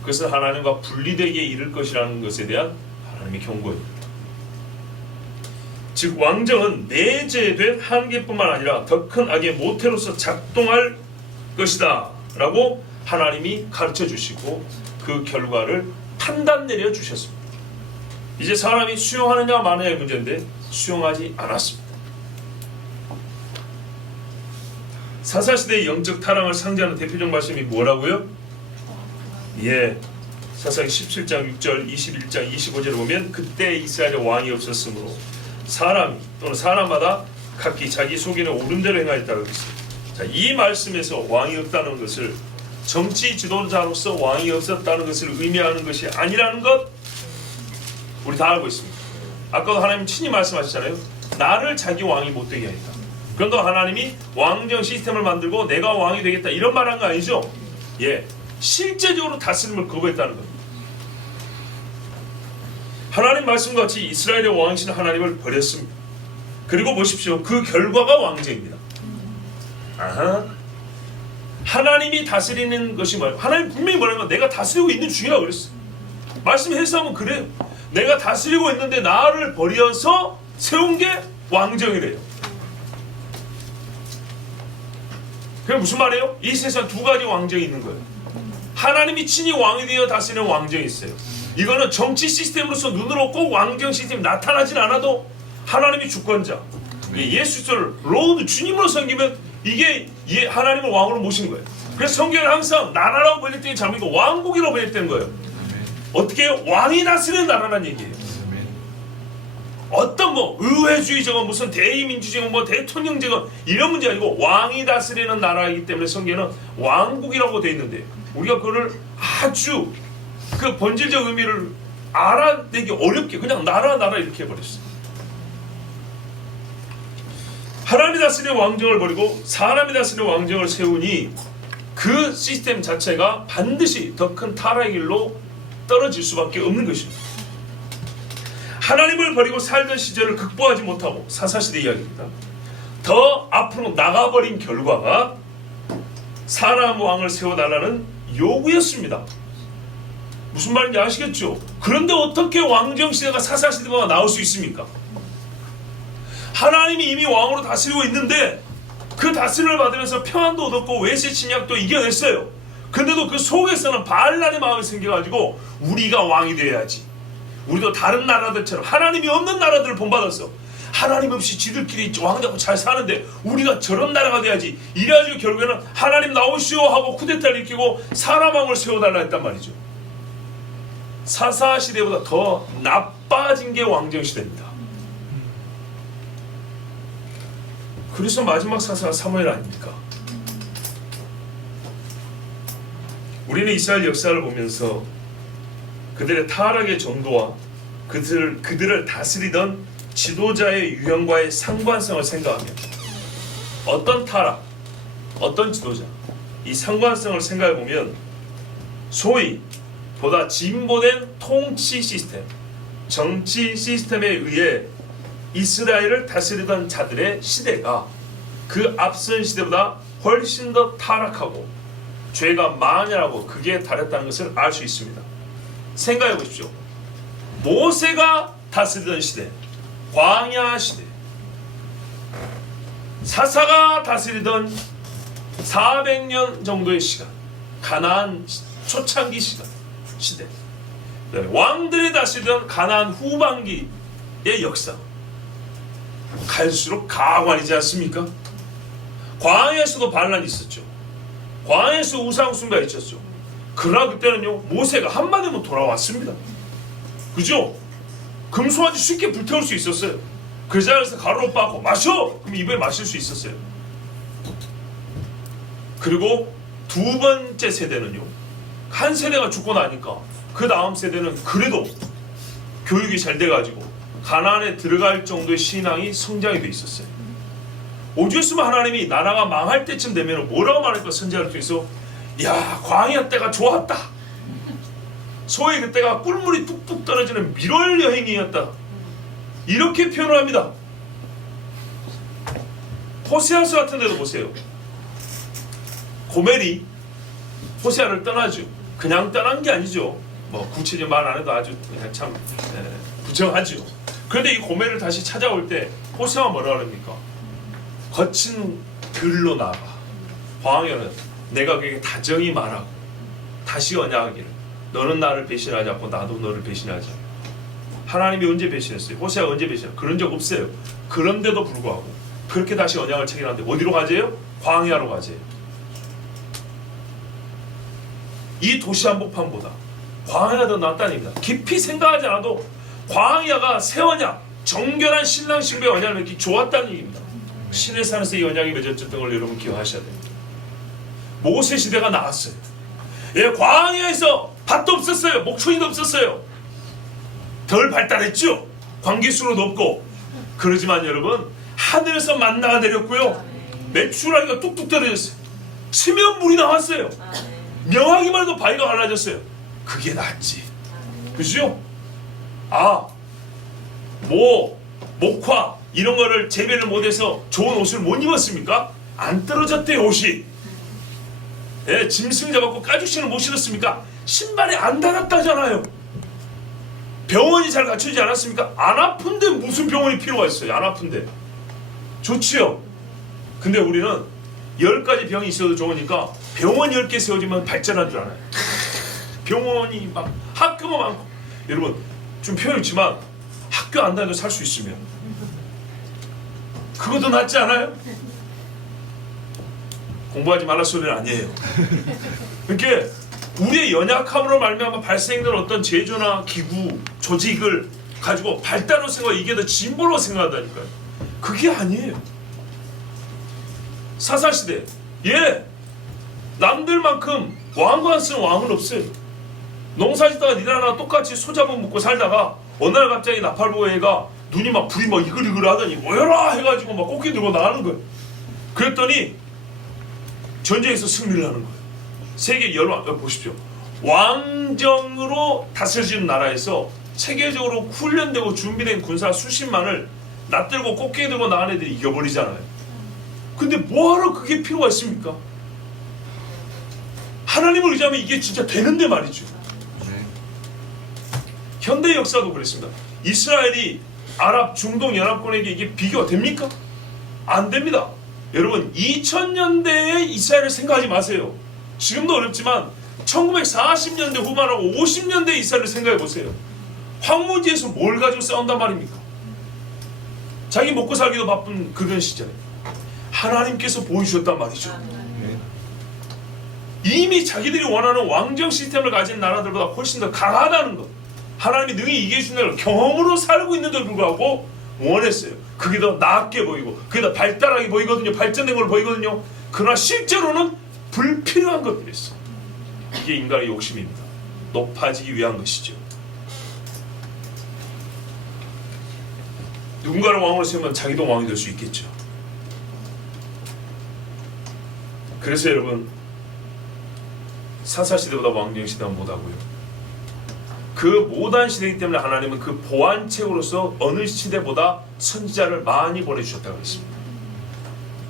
그것은 하나님과 분리되게 이를 것이라는 것에 대한 하나님의 경고입니다. 즉 왕정은 내재된 한계뿐만 아니라 더 큰 악의 모태로서 작동할 것이다 라고 하나님이 가르쳐 주시고 그 결과를 판단 내려 주셨습니다. 이제 사람이 수용하느냐 마느냐의 문제인데 수용하지 않았습니다. 사사시대의 영적 타락을 상징하는 대표적 말씀이 뭐라고요? 예, 사사기 17장 6절 21장 25절을 보면 그때 이스라엘에 왕이 없었으므로 사람이 또는 사람마다 각기 자기 속에는 옳은 대로 행하였다고 했습니다. 자, 이 말씀에서 왕이 없다는 것을 정치 지도자로서 왕이 없었다는 것을 의미하는 것이 아니라는 것 우리 다 알고 있습니다. 아까도 하나님 친히 말씀하셨잖아요. 나를 자기 왕이 못되게 하겠다. 그런데 하나님이 왕정 시스템을 만들고 내가 왕이 되겠다 이런 말한 거 아니죠? 예, 실제적으로 다스림을 거부했다는 겁니다. 하나님 말씀과 같이 이스라엘의 왕이신 하나님을 버렸습니다. 그리고 보십시오. 그 결과가 왕정입니다. 아하. 하나님이 다스리는 것이 뭐예요? 하나님 분명히 뭐냐면 내가 다스리고 있는 중이라고 그랬어요. 말씀해서 하면 그래요. 내가 다스리고 있는데 나를 버려서 세운 게 왕정이래요. 그게 무슨 말이에요? 이 세상 두 가지 왕정이 있는 거예요. 하나님이 친히 왕이 되어 다스리는 왕정이 있어요. 이거는 정치 시스템으로서 눈으로 꼭 왕정 시스템이 나타나진 않아도 하나님이 주권자, 예수를 로드 주님으로 섬기면 이게 하나님을 왕으로 모신 거예요. 그래서 성경은 항상 나라라고 번역되는 장면이고 왕국이라고 번역되는 거예요. 어떻게 왕이 다스리는 나라라는 얘기예요. 어떤 뭐 의회주의적인 무슨 대의민주적인 뭐 대통령제가 이런 문제가 아니고 왕이 다스리는 나라이기 때문에 성경에는 왕국이라고 되어 있는데 우리가 그거를 아주 그 본질적 의미를 알아내기 어렵게 그냥 나라 이렇게 해버렸어요. 하나님이 다스리는 왕정을 버리고 사람이 다스리는 왕정을 세우니 그 시스템 자체가 반드시 더 큰 타락의 길로 떨어질 수밖에 없는 것입니다. 하나님을 버리고 살던 시절을 극복하지 못하고 사사시대 이야기입니다. 더 앞으로 나가버린 결과가 사람 왕을 세워달라는 요구였습니다. 무슨 말인지 아시겠죠? 그런데 어떻게 왕정시대가 사사시대가 나올 수 있습니까? 하나님이 이미 왕으로 다스리고 있는데 그 다스림을 받으면서 평안도 얻었고 외세 침략도 이겨냈어요. 근데도 그 속에서는 바알란의 마음이 생겨가지고 우리가 왕이 되어야지, 우리도 다른 나라들처럼 하나님이 없는 나라들을 본받았어. 하나님 없이 지들끼리 왕 잡고 잘 사는데 우리가 저런 나라가 돼야지. 이래가지고 결국에는 하나님 나오시오 하고 쿠데타를 일으키고 사람왕을 세워달라 했단 말이죠. 사사 시대보다 더 나빠진 게 왕정 시대입니다. 그래서 마지막 사사가 사무엘 아닙니까? 우리는 이스라엘 역사를 보면서 그들의 타락의 정도와 그들을 다스리던 지도자의 유형과의 상관성을 생각하며 어떤 타락, 어떤 지도자, 이 상관성을 생각해 보면 소위 보다 진보된 통치 시스템, 정치 시스템에 의해 이스라엘을 다스리던 자들의 시대가 그 앞선 시대보다 훨씬 더 타락하고 죄가 만연하고 극에 달했다는 것을 알 수 있습니다. 생각해 보십시오. 모세가 다스리던 시대, 광야 시대, 사사가 다스리던 400년 정도의 시간, 가나안 초창기 시대, 왕들이 다스리던 가나안 후반기의 역사, 갈수록 가관이지 않습니까? 광야에서도 반란이 있었죠. 광야에서 우상숭배가 있었죠. 그러나 그때는요, 모세가 한마디면 돌아왔습니다. 그죠? 금송아지 쉽게 불태울 수 있었어요. 그 자리에서 가루로 빻고 마셔! 그럼 입에 마실 수 있었어요. 그리고 두 번째 세대는요, 한 세대가 죽고 나니까 그 다음 세대는 그래도 교육이 잘 돼가지고 가나안에 들어갈 정도의 신앙이 성장이 돼 있었어요. 오죽했으면 하나님이 나라가 망할 때쯤 되면 뭐라고 말할까? 선지자를 통해서 야, 광야 때가 좋았다. 소위 그때가 꿀물이 뚝뚝 떨어지는 밀월 여행이었다. 이렇게 표현을 합니다. 호세아서 같은 데도 보세요. 고멜이 호세아를 떠나죠. 그냥 떠난 게 아니죠. 뭐 구체적인 말 안 해도 아주 그냥 참 부정하죠. 그런데 이 고멜을 다시 찾아올 때 호세아가 뭐라 그럽니까? 거친 들로 나가. 광야는 내가 그에게 다정히 말하고 다시 언약하기를 너는 나를 배신하지 않고 나도 너를 배신하지 않고. 하나님이 언제 배신했어요? 호세아가 언제 배신했어요? 그런 적 없어요. 그런데도 불구하고 그렇게 다시 언약을 체결하는데 어디로 가재요? 광야로 가재요. 이 도시 한복판보다 광야가 더 낫다니까. 깊이 생각하지 않아도 광야가 새 언약, 정결한 신랑 신부의 언약을 맺기 좋았다는 얘기입니다. 신의 산에서 이 언약이 맺어졌던 걸 여러분 기억하셔야 됩니다. 모세 시대가 나왔어요. 예, 광야에서 밭도 없었어요. 목초이도 없었어요. 덜 발달했죠. 광기수로도 없고. 그러지만 여러분, 하늘에서 만나가 내렸고요, 메추라기가 뚝뚝 떨어졌어요. 치면 물이 나왔어요. 명하기만 해도 바위가 갈라졌어요. 그게 낫지. 그죠? 목화 이런 거를 재배를 못해서 좋은 옷을 못 입었습니까? 안 떨어졌대요, 옷이. 예, 짐승 잡았고 까죽신을 못 신었습니까? 신발이 안 닳았다잖아요. 병원이 잘 갖춰지지 않았습니까? 안 아픈데 무슨 병원이 필요가 있어요? 안 아픈데. 좋지요. 근데 우리는 10가지 병이 있어도 좋으니까 병원 10개 세워지면 발전한 줄 알아요. 병원이 막 학교가 많고. 여러분 좀 표현이지만 학교 안 다녀도 살 수 있으면 그것도 낫지 않아요? 공부하지 말라 소리는 아니에요. 그러니까 우리의 연약함으로 말미암아 발생된 어떤 제조나 기구, 조직을 가지고 발달로 생각하고 이게 더 진보로 생각한다니까요. 그게 아니에요. 사사시대, 예, 남들만큼 왕관 쓴 왕은 없어요. 농사짓다가 니나랑 똑같이 소잡아 먹고 살다가 어느 날 갑자기 나팔보에가 눈이 막 불이 막 이글이글 하더니 모여라 해가지고 막 꽃게 들고 나가는 거예요. 그랬더니 전쟁에서 승리를 하는 거예요. 세계 열왕, 보십시오. 왕정으로 다스려지는 나라에서 세계적으로 훈련되고 준비된 군사 수십만을 낯들고 꽃게 들고 나간 애들이 이겨버리잖아요. 근데 뭐하러 그게 필요가 있습니까? 하나님을 의지하면 이게 진짜 되는데 말이죠. 현대 역사도 그랬습니다. 이스라엘이 아랍 중동 연합군에게 이게 비교가 됩니까? 안 됩니다. 여러분 2000년대의 이스라엘을 생각하지 마세요. 지금도 어렵지만 1940년대 후반하고 50년대 이스라엘을 생각해 보세요. 황무지에서 뭘 가지고 싸운단 말입니까? 자기 먹고 살기도 바쁜 그런 시절에 하나님께서 보여주셨단 말이죠. 이미 자기들이 원하는 왕정 시스템을 가진 나라들보다 훨씬 더 강하다는 것, 하나님이 능히 이겨주는 경험으로 살고 있는데도 불구하고 원했어요. 그게 더 낫게 보이고 그게 더 발달하게 보이거든요. 발전된 걸 보이거든요. 그러나 실제로는 불필요한 것들이었어요. 이게 인간의 욕심입니다. 높아지기 위한 것이죠. 누군가를 왕으로 세우면 자기도 왕이 될 수 있겠죠. 그래서 여러분, 사사시대보다 왕정시대는 못하고요, 그 못한 시대이기 때문에 하나님은 그 보완책으로서 어느 시대보다 선지자를 많이 보내주셨다고 했습니다.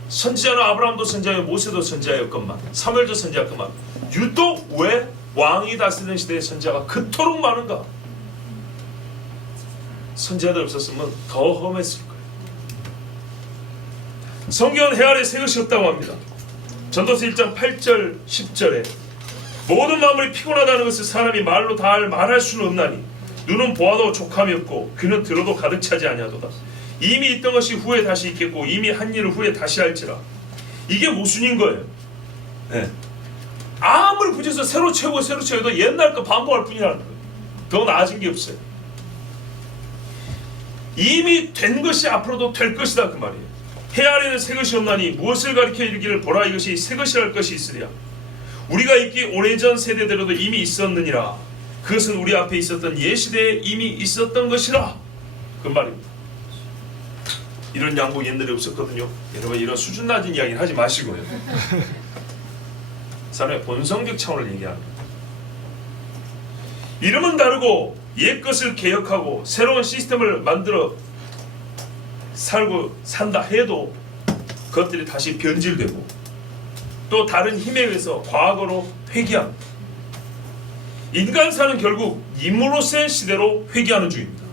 선지자는 아브라함도 선지자였고 모세도 선지자였건만, 사무엘도 선지자였건만, 유독 왜 왕이 다스리는 시대의 선지자가 그토록 많은가? 선지자들 없었으면 더 험했을 거예요. 성경은 해 아래 새 것이 없다고 합니다. 전도서 1장 8절 10절에 모든 마음이 피곤하다는 것을 사람이 말로 다 말할 수는 없나니 눈은 보아도 족함이 없고 귀는 들어도 가득 차지 아니하도다. 이미 있던 것이 후에 다시 있겠고 이미 한 일을 후에 다시 할지라. 이게 모순인 거예요. 네. 아무리 부지해서 새로 채워도 옛날 거 반복할 뿐이라는 거예요. 더 나아진 게 없어요. 이미 된 것이 앞으로도 될 것이다 그 말이에요. 해 아래는 새 것이 없나니 무엇을 가리켜 이르기를 보라 이것이 새 것이랄 것이 있으랴. 우리가 있기 오래전 세대대로도 이미 있었느니라. 그것은 우리 앞에 있었던 예시대에 이미 있었던 것이라 그 말입니다. 이런 양복 옛날에 없었거든요. 여러분, 이런 수준 낮은 이야기는 하지 마시고요. 사람의 본성적 차원을 얘기합니다. 이름은 다르고 옛 것을 개혁하고 새로운 시스템을 만들어 살고 산다 해도 그것들이 다시 변질되고 또 다른 힘에 의해서 과거로 회귀합니다. 인간사는 결국 임으로서의 시대로 회귀하는 주입니다.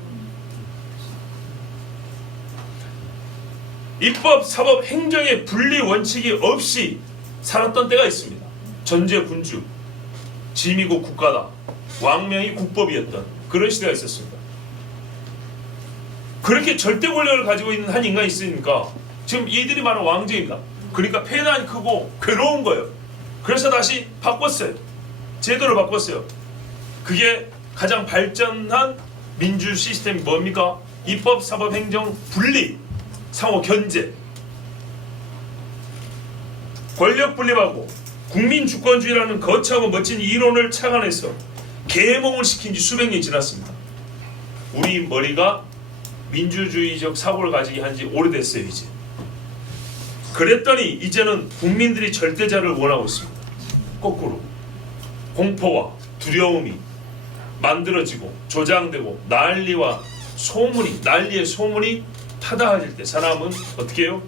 입법, 사법, 행정의 분리 원칙이 없이 살았던 때가 있습니다. 전제 군주, 짐이고 국가다, 왕명이 국법이었던 그런 시대가 있었습니다. 그렇게 절대 권력을 가지고 있는 한 인간이 있으니까 지금 이들이 말하는 왕정입니다. 그러니까 폐단이 크고 괴로운 거예요. 그래서 다시 바꿨어요. 제도를 바꿨어요. 그게 가장 발전한 민주 시스템이 뭡니까? 입법, 사법, 행정 분리, 상호 견제, 권력 분립하고 국민 주권주의라는 거창하고 멋진 이론을 착안해서 계몽을 시킨 지 수백 년이 지났습니다. 우리 머리가 민주주의적 사고를 가지게 한 지 오래됐어요. 이제 그랬더니 이제는 국민들이 절대자를 원하고 있습니다. 거꾸로 공포와 두려움이 만들어지고 조장되고 난리의 소문이 타다해질 때 사람은 어떻게 해요?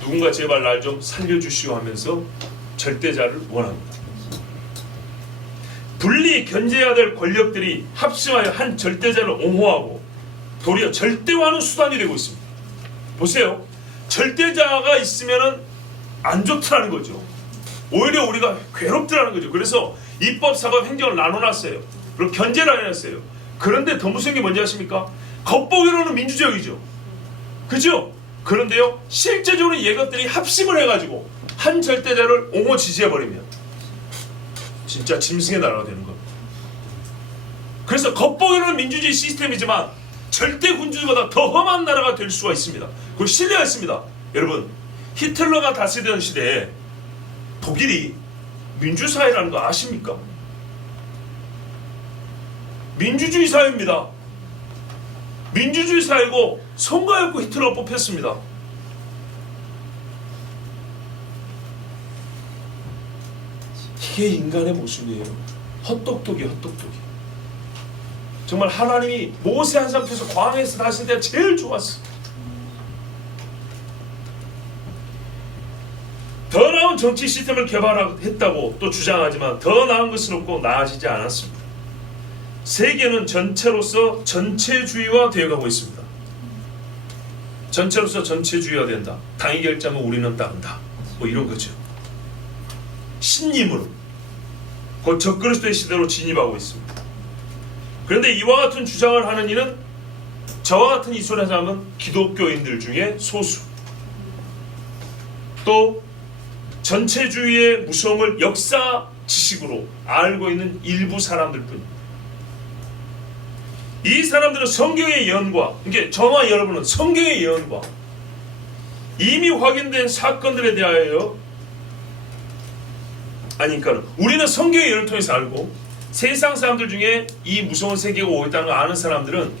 누군가 제발 날 좀 살려주시오 하면서 절대자를 원합니다. 분리 견제해야 될 권력들이 합심하여 한 절대자를 옹호하고 도리어 절대화하는 수단이 되고 있습니다. 보세요. 절대자가 있으면 안 좋다는 거죠. 오히려 우리가 괴롭더라는 거죠. 그래서 입법, 사법, 행정을 나눠놨어요. 그리고 견제를 해놨어요. 그런데 더 무서운 게 뭔지 아십니까? 겉보기로는 민주적이죠. 그죠? 그런데요, 실제적으로 이것들이 합심을 해가지고 한 절대자를 옹호 지지해버리면 진짜 짐승의 나라가 되는 겁니다. 그래서 겉보기로는 민주주의 시스템이지만 절대 군주보다 더 험한 나라가 될 수가 있습니다. 그리고 신뢰가 있습니다. 여러분, 히틀러가 다스리던 시대에 독일이 민주사회라는 거 아십니까? 민주주의 사회입니다. 민주주의 사회고 선거였고 히틀러가 뽑혔습니다. 이게 인간의 모습이에요. 헛똑똑이. 정말 하나님이 모세 한 상태에서 광야에서 다스릴 때가 제일 좋았어. 더 나은 정치 시스템을 개발했다고 또 주장하지만 더 나은 것은 없고 나아지지 않았습니다. 세계는 전체로서 전체주의화 되어가고 있습니다. 전체로서 전체주의화 된다. 당이 결정하면 우리는 따른다. 뭐 이런 거죠. 신림으로 곧 적그리스도의 시대로 진입하고 있습니다. 그런데 이와 같은 주장을 하는 이는 저와 같은 이 소리를 하는 기독교인들 중에 소수, 또 전체주의의 무서움을 역사 지식으로 알고 있는 일부 사람들 뿐입니다. 이 사람들은 성경의 예언과, 그러니까 저와 여러분은 성경의 예언과 이미 확인된 사건들에 대하여 아니니까 우리는 성경의 예언을 통해서 알고, 세상 사람들 중에 이 무서운 세계가 오고 있다는 걸 아는 사람들은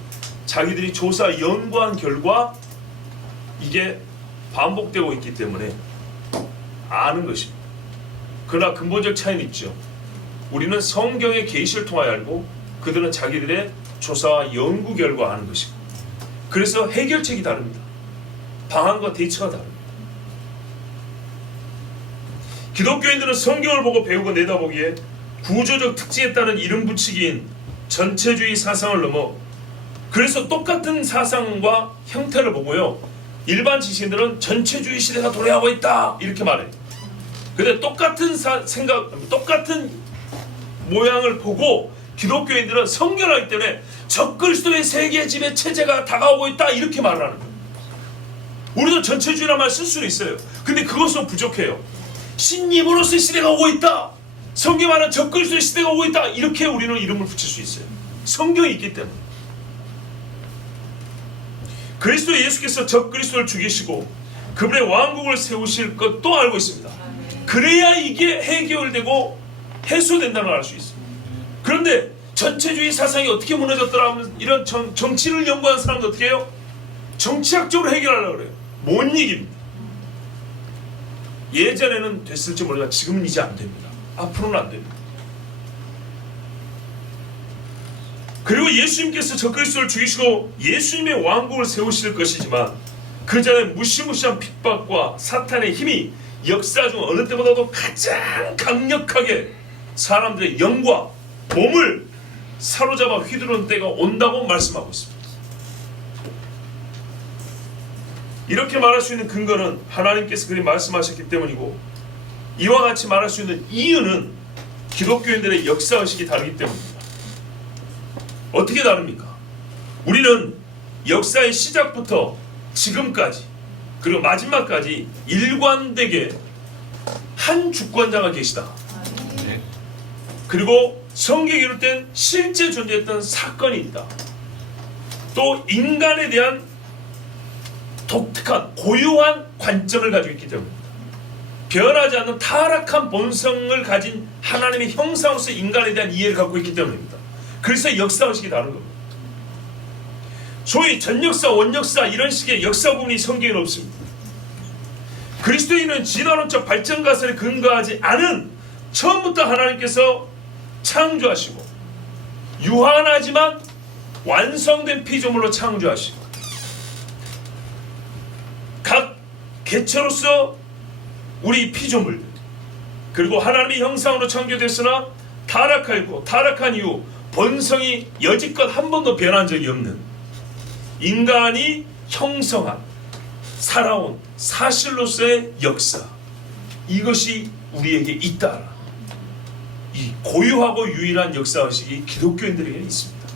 자기들이 조사 연구한 결과 이게 반복되고 있기 때문에 아는 것입니다. 그러나 근본적 차이는 있죠. 우리는 성경의 계시를 통하여 알고, 그들은 자기들의 조사와 연구 결과 아는 것이고, 그래서 해결책이 다릅니다. 방안과 대처가 다릅니다. 기독교인들은 성경을 보고 배우고 내다보기에 구조적 특징에 따른 이름 붙이기인 전체주의 사상을 넘어, 그래서 똑같은 사상과 형태를 보고요, 일반 지식인들은 전체주의 시대가 도래하고 있다 이렇게 말해요. 근데 똑같은 똑같은 모양을 보고 기독교인들은 성경을 하기 때문에 적그리스도의 세계 지배 체제가 다가오고 있다 이렇게 말을 하는 거예요. 우리도 전체주의란 말 쓸 수는 있어요. 근데 그것은 부족해요. 신님으로서의 시대가 오고 있다, 성경 말하는 적그리스도의 시대가 오고 있다, 이렇게 우리는 이름을 붙일 수 있어요. 성경이 있기 때문에. 그리스도 예수께서 적그리스도를 죽이시고 그분의 왕국을 세우실 것도 알고 있습니다. 그래야 이게 해결되고 해소된다는 걸 알 수 있습니다. 그런데 전체주의 사상이 어떻게 무너졌더라 하면, 이런 정치를 연구하는 사람도 어떻게 해요? 정치학적으로 해결하려고 그래요. 못 이깁니다. 예전에는 됐을지 모르지만 지금은 이제 안 됩니다. 앞으로는 안 됩니다. 그리고 예수님께서 적그리스도를 죽이시고 예수님의 왕국을 세우실 것이지만, 그 전에 무시무시한 핍박과 사탄의 힘이 역사 중 어느 때보다도 가장 강력하게 사람들의 영과 몸을 사로잡아 휘두르는 때가 온다고 말씀하고 있습니다. 이렇게 말할 수 있는 근거는 하나님께서 그리 말씀하셨기 때문이고, 이와 같이 말할 수 있는 이유는 기독교인들의 역사의식이 다르기 때문입니다. 어떻게 다릅니까? 우리는 역사의 시작부터 지금까지, 그리고 마지막까지 일관되게 한 주권자가 계시다. 그리고 성경에 기록된 실제 존재했던 사건이 있다. 또 인간에 대한 독특한 고유한 관점을 가지고 있기 때문입니다. 변하지 않는 타락한 본성을 가진 하나님의 형상으로서 인간에 대한 이해를 갖고 있기 때문입니다. 그래서 역사의식이 다른 겁니다. 소위 전역사, 원역사 이런 식의 역사 부분이 성경에는 없습니다. 그리스도인은 진화론적 발전 가설에 근거하지 않은, 처음부터 하나님께서 창조하시고 유한하지만 완성된 피조물로 창조하시고, 각 개체로서 우리 피조물들, 그리고 하나님의 형상으로 창조됐으나 타락하였고, 타락한 이후 본성이 여지껏 한 번도 변한 적이 없는 인간이 형성한 살아온 사실로서의 역사, 이것이 우리에게 있다. 이 고유하고 유일한 역사의식이 기독교인들에게 있습니다.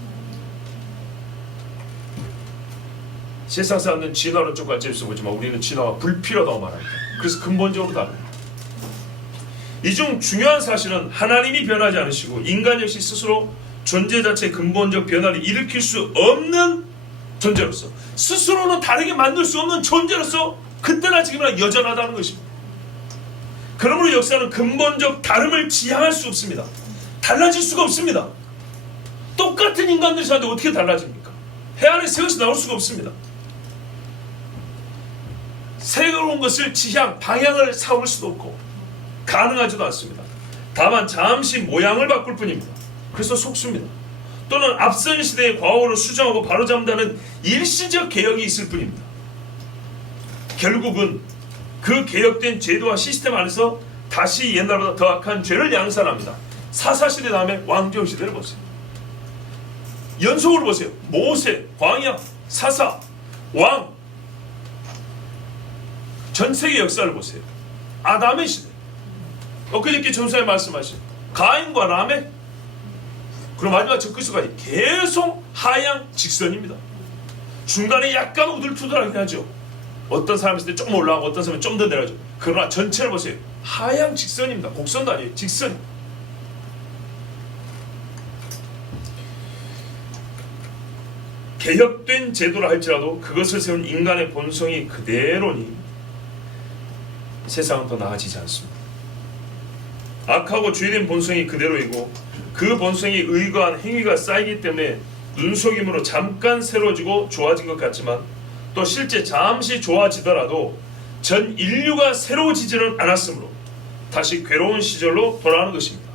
세상 사람들은 진화론적 관점에서 보지만 우리는 진화가 불필요하다고 말합니다. 그래서 근본적으로 다릅니다. 이 중 중요한 사실은 하나님이 변하지 않으시고 인간 역시 스스로 존재 자체의 근본적 변화를 일으킬 수 없는 존재로서, 스스로는 다르게 만들 수 없는 존재로서 그때나 지금이나 여전하다는 것입니다. 그러므로 역사는 근본적 다름을 지향할 수 없습니다. 달라질 수가 없습니다. 똑같은 인간들이 사는데 어떻게 달라집니까? 해 안에 새 것이 나올 수가 없습니다. 새로운 것을 지향, 방향을 삼을 수도 없고 가능하지도 않습니다. 다만 잠시 모양을 바꿀 뿐입니다. 그래서 속수입니다. 또는 앞선 시대의 과오를 수정하고 바로잡는다는 일시적 개혁이 있을 뿐입니다. 결국은 그 개혁된 제도와 시스템 안에서 다시 옛날보다 더 악한 죄를 양산합니다. 사사시대 다음에 왕정시대를 보세요. 연속으로 보세요. 모세, 광야, 사사, 왕, 전 세계 역사를 보세요. 아담의 시대, 엊그저께 전사에 말씀하신 가인과 라멕, 그리고 마지막 적그리스도까지 계속 하향 직선입니다. 중간에 약간 우들투들하긴 하죠. 어떤 사람이 있을 때 조금 올라가고 어떤 사람이 좀 더 내려가죠. 그러나 전체를 보세요. 하향 직선입니다. 곡선도 아니에요. 직선. 개혁된 제도라 할지라도 그것을 세운 인간의 본성이 그대로니 세상은 더 나아지지 않습니다. 악하고 죄된 본성이 그대로이고 그 본성이 의거한 행위가 쌓이기 때문에 눈속임으로 잠깐 새로워지고 좋아진 것 같지만 또 실제 잠시 좋아지더라도 전 인류가 새로워지지는 않았으므로 다시 괴로운 시절로 돌아가는 것입니다.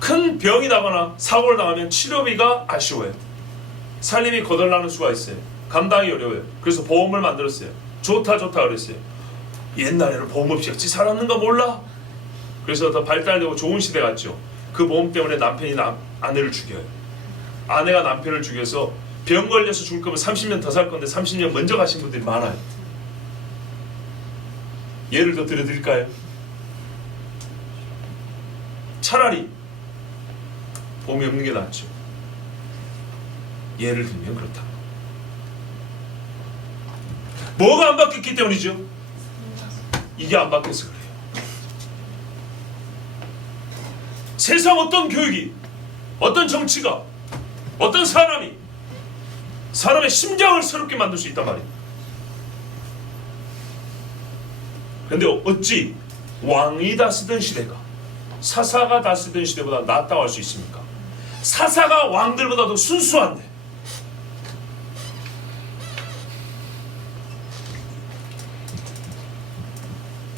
큰 병이 나거나 사고를 당하면 치료비가 아쉬워요. 살림이 거덜나는 수가 있어요. 감당이 어려워요. 그래서 보험을 만들었어요. 좋다 그랬어요. 옛날에는 보험 없이 어찌 살았는가 몰라. 그래서 더 발달되고 좋은 시대 같죠. 그 보험 때문에 남편이 아내를 죽여요. 아내가 남편을 죽여서 병 걸려서 죽을 거면 30년 더 살 건데 30년 먼저 가신 분들이 많아요. 예를 더 들어드릴까요? 차라리 보험이 없는 게 낫죠. 예를 들면 그렇다. 뭐가 안 바뀌었기 때문이죠? 이게 안 바뀌어서 그래요. 세상 어떤 교육이, 어떤 정치가, 어떤 사람이 사람의 심장을 새롭게 만들 수 있단 말이에요. 그런데 어찌 왕이 다스던 시대가 사사가 다스던 시대보다 낫다고 할 수 있습니까? 사사가 왕들보다 더 순수한데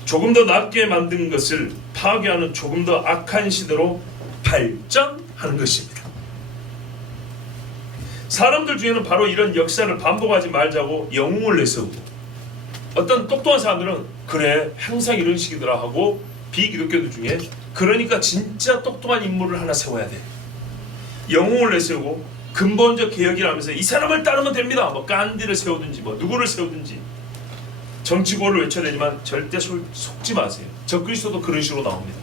조금 더 낫게 만든 것을 파괴하는 조금 더 악한 시대로 발전하는 것입니다. 사람들 중에는 바로 이런 역사를 반복하지 말자고 영웅을 내세우고 어떤 똑똑한 사람들은 그래 항상 이런 식이더라 하고 비기독교들 중에 그러니까 진짜 똑똑한 인물을 하나 세워야 돼. 영웅을 내세우고 근본적 개혁이라면서 이 사람을 따르면 됩니다. 뭐 간디를 세우든지 뭐 누구를 세우든지 정치구호를 외쳐야 되지만 절대 속지 마세요. 적그리스도도 그런 식으로 나옵니다.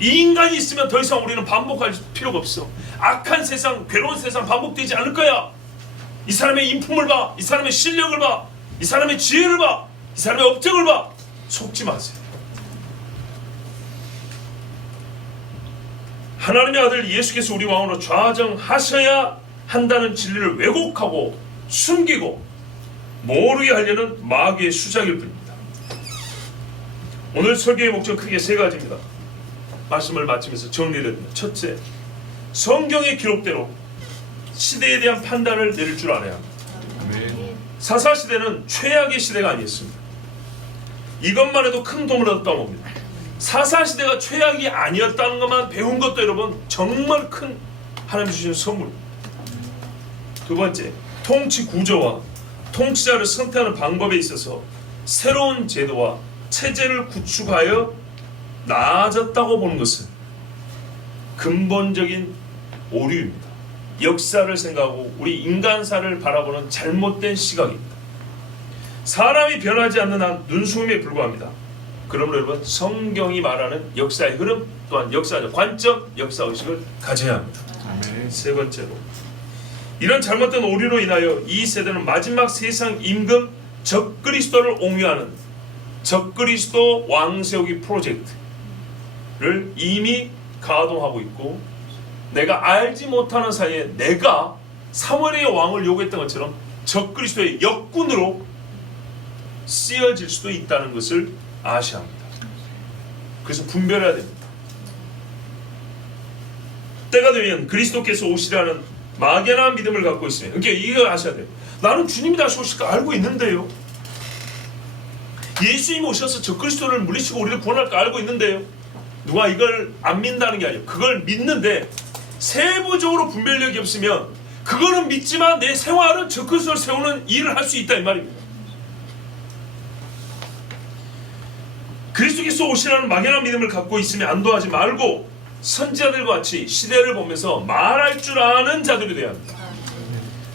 이 인간이 있으면 더 이상 우리는 반복할 필요가 없어. 악한 세상, 괴로운 세상 반복되지 않을 거야. 이 사람의 인품을 봐, 이 사람의 실력을 봐, 이 사람의 지혜를 봐, 이 사람의 업적을 봐. 속지 마세요. 하나님의 아들 예수께서 우리 왕으로 좌정하셔야 한다는 진리를 왜곡하고 숨기고 모르게 하려는 마귀의 수작일 뿐입니다. 오늘 설교의 목적 크게 세 가지입니다. 말씀을 마치면서 정리를 합니다. 첫째, 성경의 기록대로 시대에 대한 판단을 내릴 줄 알아야 합니다. 사사시대는 최악의 시대가 아니었습니다. 이것만 해도 큰 도움을 얻었다고 봅니다. 사사시대가 최악이 아니었다는 것만 배운 것도 여러분 정말 큰 하나님 주신 선물입니다. 두 번째, 통치 구조와 통치자를 선택하는 방법에 있어서 새로운 제도와 체제를 구축하여 나아졌다고 보는 것은 근본적인 오류입니다. 역사를 생각하고 우리 인간사를 바라보는 잘못된 시각입니다. 사람이 변하지 않는 한 눈수음에 불과합니다. 그러므로 여러분 성경이 말하는 역사의 흐름 또한 역사적 관점, 역사의식을 가져야 합니다. 세 번째로 이런 잘못된 오류로 인하여 이 세대는 마지막 세상 임금 적그리스도를 옹유하는 적그리스도 왕세우기 프로젝트를 이미 가동하고 있고 내가 알지 못하는 사이에 내가 사무엘의 왕을 요구했던 것처럼 적그리스도의 역군으로 쓰여질 수도 있다는 것을 아셔야 합니다. 그래서 분별해야 됩니다. 때가 되면 그리스도께서 오시라는 막연한 믿음을 갖고 있어요. 그러니까 이거 아셔야 돼요. 나는 주님이 다시 오실 거 알고 있는데요. 예수님이 오셔서 적그리스도를 물리치고 우리를 구원할 거 알고 있는데요. 누가 이걸 안 믿는다는 게 아니에요. 그걸 믿는데 세부적으로 분별력이 없으면 그거는 믿지만 내 생활은 적그리스도를 세우는 일을 할 수 있다 이 말입니다. 그리스도께서 오시라는 막연한 믿음을 갖고 있으면 안도하지 말고 선지자들과 같이 시대를 보면서 말할 줄 아는 자들이 되어야 합니다.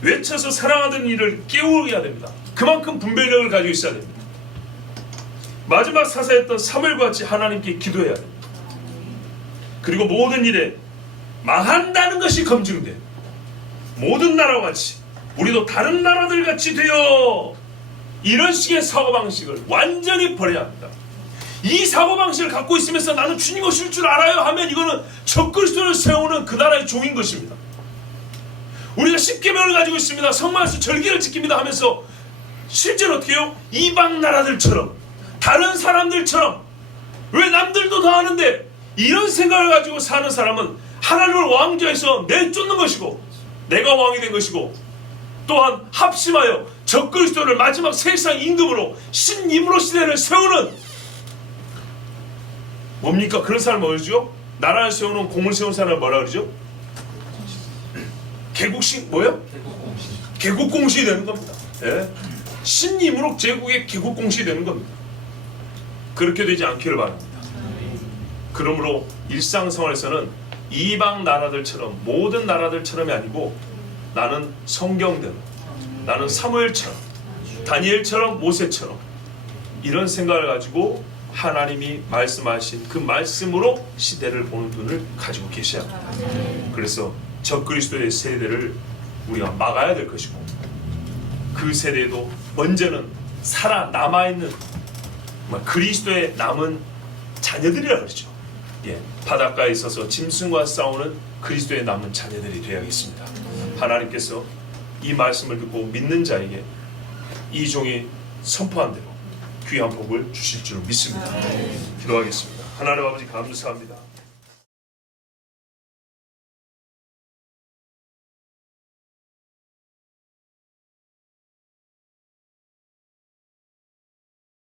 외쳐서 사랑하던 일을 깨우려야 됩니다. 그만큼 분별력을 가지고 있어야 됩니다. 마지막 사사였던 사무엘과 같이 하나님께 기도해야 됩니다. 그리고 모든 일에 망한다는 것이 검증돼요. 모든 나라와 같이 우리도 다른 나라들 같이 되어 이런 식의 사고방식을 완전히 버려야 합니다. 이 사고방식을 갖고 있으면서 나는 주님 오실 줄 알아요 하면 이거는 적그리스도를 세우는 그 나라의 종인 것입니다. 우리가 십계명을 가지고 있습니다. 성만수 절기를 지킵니다 하면서 실제로 어떻게 해요? 이방 나라들처럼 다른 사람들처럼 왜 남들도 다 하는데 이런 생각을 가지고 사는 사람은 하나님을 왕좌에서 내쫓는 것이고 내가 왕이 된 것이고 또한 합심하여 적그리스도를 마지막 세상 임금으로 신임으로 시대를 세우는 뭡니까? 그런 사람 뭐죠? 나라를 세우는 공을 세운 사람을 뭐라 그러죠? 개국식 뭐요? 개국공신이 되는 겁니다. 예? 신임으로 제국의 개국공신이 되는 겁니다. 그렇게 되지 않기를 바랍니다. 그러므로 일상생활에서는 이방 나라들처럼 모든 나라들처럼이 아니고 나는 성경대로 나는 사무엘처럼 다니엘처럼 모세처럼 이런 생각을 가지고 하나님이 말씀하신 그 말씀으로 시대를 보는 눈을 가지고 계셔야 합니다. 그래서 적그리스도의 세대를 우리가 막아야 될 것이고 그 세대도 먼저는 살아남아있는 그리스도의 남은 자녀들이라 그러죠. 예, 바닷가에 있어서 짐승과 싸우는 그리스도의 남은 자녀들이 되어야겠습니다. 하나님께서 이 말씀을 듣고 믿는 자에게 이 종이 선포한 대로 귀한 복을 주실 줄 믿습니다. 기도하겠습니다. 하나님 아버지 감사합니다.